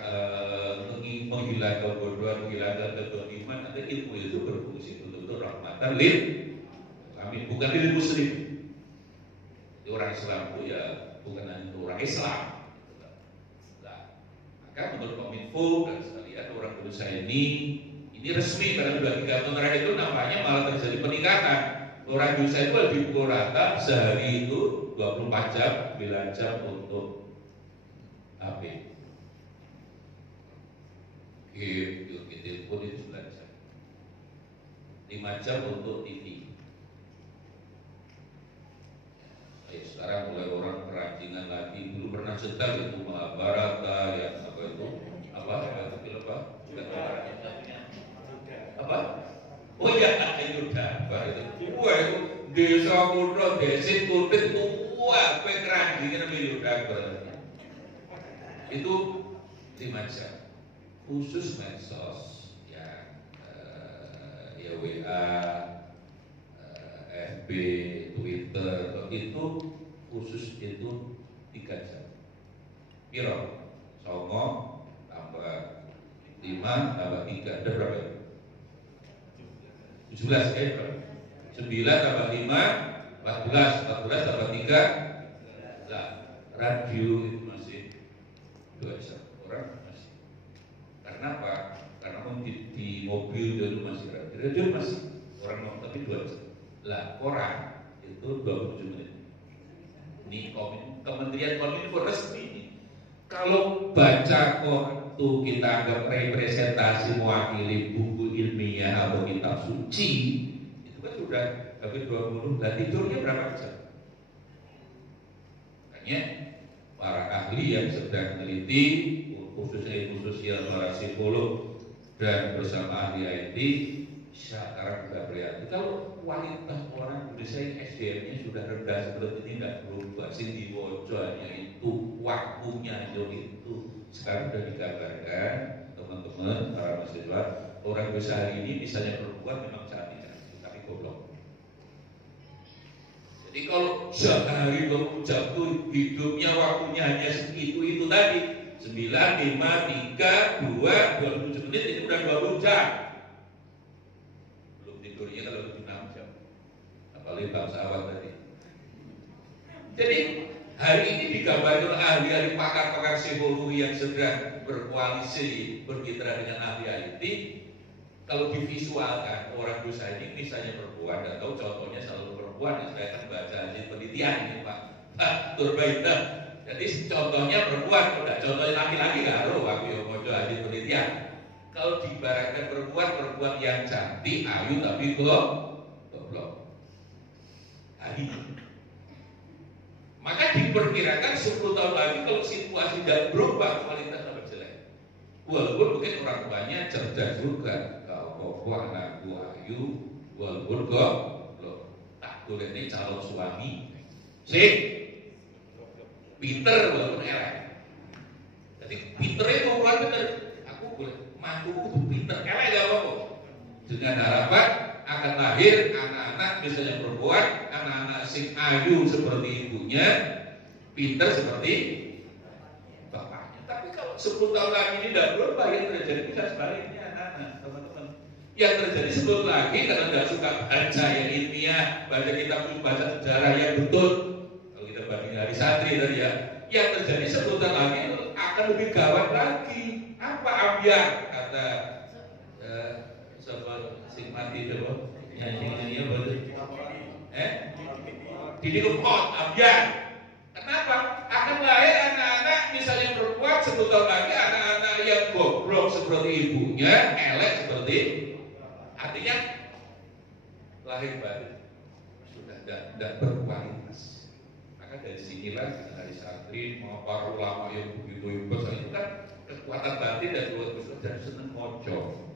menghilangkan kebodohan, menghilangkan kezaliman. Nanti ilmu itu berfungsi betul-betul rahmatan lil alamin, bukan lil muslim. Jadi orang Islam itu ya bukan hanya orang Islam. Nah, maka menurut Kominfo dan sekalian orang Indonesia ini resmi karena sudah 3 tahun terakhir itu nampaknya malah terjadi peningkatan. Orang Indonesia itu lebih pukul rata sehari itu 24 jam, 9 jam untuk HP. Game, telepon itu 9 jam. 5 jam untuk TV. Sekarang mulai orang kerancingan lagi. Dulu pernah cetak itu Mahabharata, yang apa itu? Film apa? Oh iya, itu dapat itu. Wah itu desa kudo, desit kudet, wah kue kerancingan namanya itu 5 jam. Khusus medsos yang ya WA, FB, Twitter itu khusus itu 3 jam. Piro? Songo tambah 5 tambah 3 ada berapa ya? 17 ya? 9 tambah 5 14 tambah 3. Nah, radio itu masih 2 jam. Orang masih. Karena apa? Karena di mobil itu masih radio masih orang mau, tapi 2 jam. Lah, koran itu 27 menit. Ini Kementerian Kominfo resmi ini. Kalau baca koran itu kita anggap representasi mewakili buku ilmiah atau kitab suci, itu kan sudah habis 20. Lah tidurnya berapa jam? Makanya para ahli yang sedang meneliti, khususnya ilmu sosial, para psikolog dan bersama ahli IT, sekarang sudah berarti kalau kualitas orang Indonesia yang SDM-nya sudah rendah seperti ini tidak berubah, sing diwoco hanya itu, waktunya itu. Sekarang sudah digambarkan teman-teman para mahasiswa, orang Indonesia hari ini misalnya perempuan memang cantik, tapi goblok. Jadi kalau sehari 20 jam itu hidupnya waktunya hanya segitu itu tadi, 9, 5, 3, 2, 27 menit itu udah 20 jam. Belum tidurnya kalau lebih 6 jam. Apalagi bangsa awal tadi. Jadi hari ini digambarkan oleh ahli-ahli pakar-pakar psikologi yang sedang berkoalisi bermitra dengan ahli IT. Kalau divisualkan orang dosa ini misalnya perempuan, dan tahu contohnya selalu perempuan. Saya kan baca hasil penelitian ini Pak Turbaita. Jadi contohnya perempuan, udah contohnya laki-laki nggak tahu aku yang mau hasil penelitian. Kalau diibaratkan perempuan yang cantik, ayu tapi goblok. Hari maka diperkirakan 10 tahun lagi kalau situasi tidak berubah, kualitas akan jelek. Walaupun mungkin orang tuanya cerdas juga, kalau anakku ayu, walaupun goblok, tak boleh ini calon suami, sih, pinter walaupun elek. Jadi pinter itu bukan bener. Aku boleh mantuku itu pinter, elek gak apa-apa. Dengan harapan akan lahir anak-anak misalnya perempuan, anak-anak sing ayu seperti ibunya, pinter seperti bapaknya. Tapi kalau 10 tahun lagi ini tidak berubah, yang terjadi bisa sebaliknya anak-anak, teman-teman. Yang terjadi 10 lagi karena tidak suka baca yang ilmiah, baca kitab, baca sejarah yang betul. Kalau kita banding hari santri tadi ya, yang terjadi 10 tahun lagi akan lebih gawat lagi. Apa ambiar kata sing mati itu nyanyi boleh Didi Kempot ambiar. Kenapa? Akan lahir anak-anak misalnya perempuan 10 tahun lagi anak-anak yang goblok seperti ibunya, elek seperti, artinya lahir baru sudah tidak berkualitas. Maka dari sinilah dari santri mau para ulama yang begitu hebat itu kan kekuatan batin dan kekuatan dan seneng mojo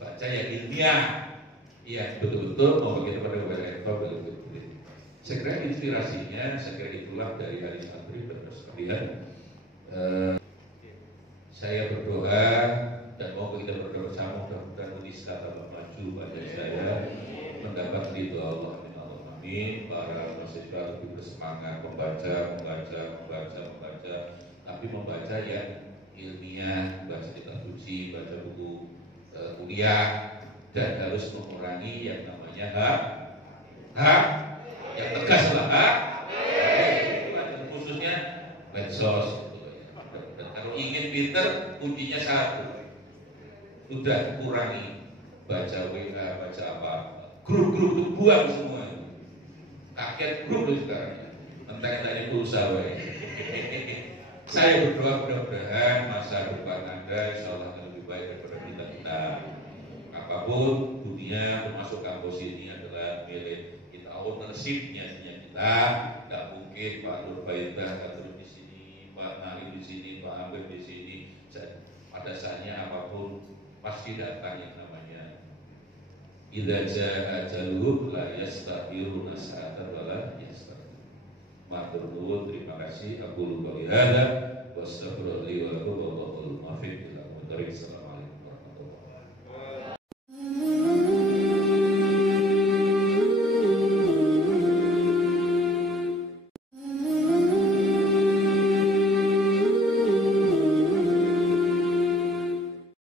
baca yang ilmiah, ya betul-betul mau kita pada betul-betul. Saya kira inspirasinya, saya kira itulah dari hari santri dan sekalian. Saya berdoa dan mau kita berdoa bersama mudah-mudahan Unista tambah maju pada saya mendapat ridho Allah. Amin. Para mahasiswa lebih bersemangat membaca, tapi membaca yang ilmiah, baca kitab suci, baca buku kuliah, dan harus mengurangi yang namanya hak yang tegas lah khususnya medsos. Dan kalau ingin pinter kuncinya satu, udah kurangi baca WA, baca apa, grup-grup itu buang semua. Kaget grup itu sekarang, entah ini pulsa Saya berdoa mudah-mudahan masa depan Anda insya Allah akan lebih baik daripada kita. Apapun dunia termasuk kampus ini adalah milik kita, ownership-nya kita. Tidak mungkin Pak Nurbaitah terus di sini, Pak Nali di sini, Pak Amir di sini. Pada saatnya apapun pasti datang yang namanya idza jaa ajaluhum la yastabiruna sa'atan wa la yastabirun. Matur nuwun, terima kasih. Aku lupa lihada wassalamualaikum warahmatullahi wabarakatuh.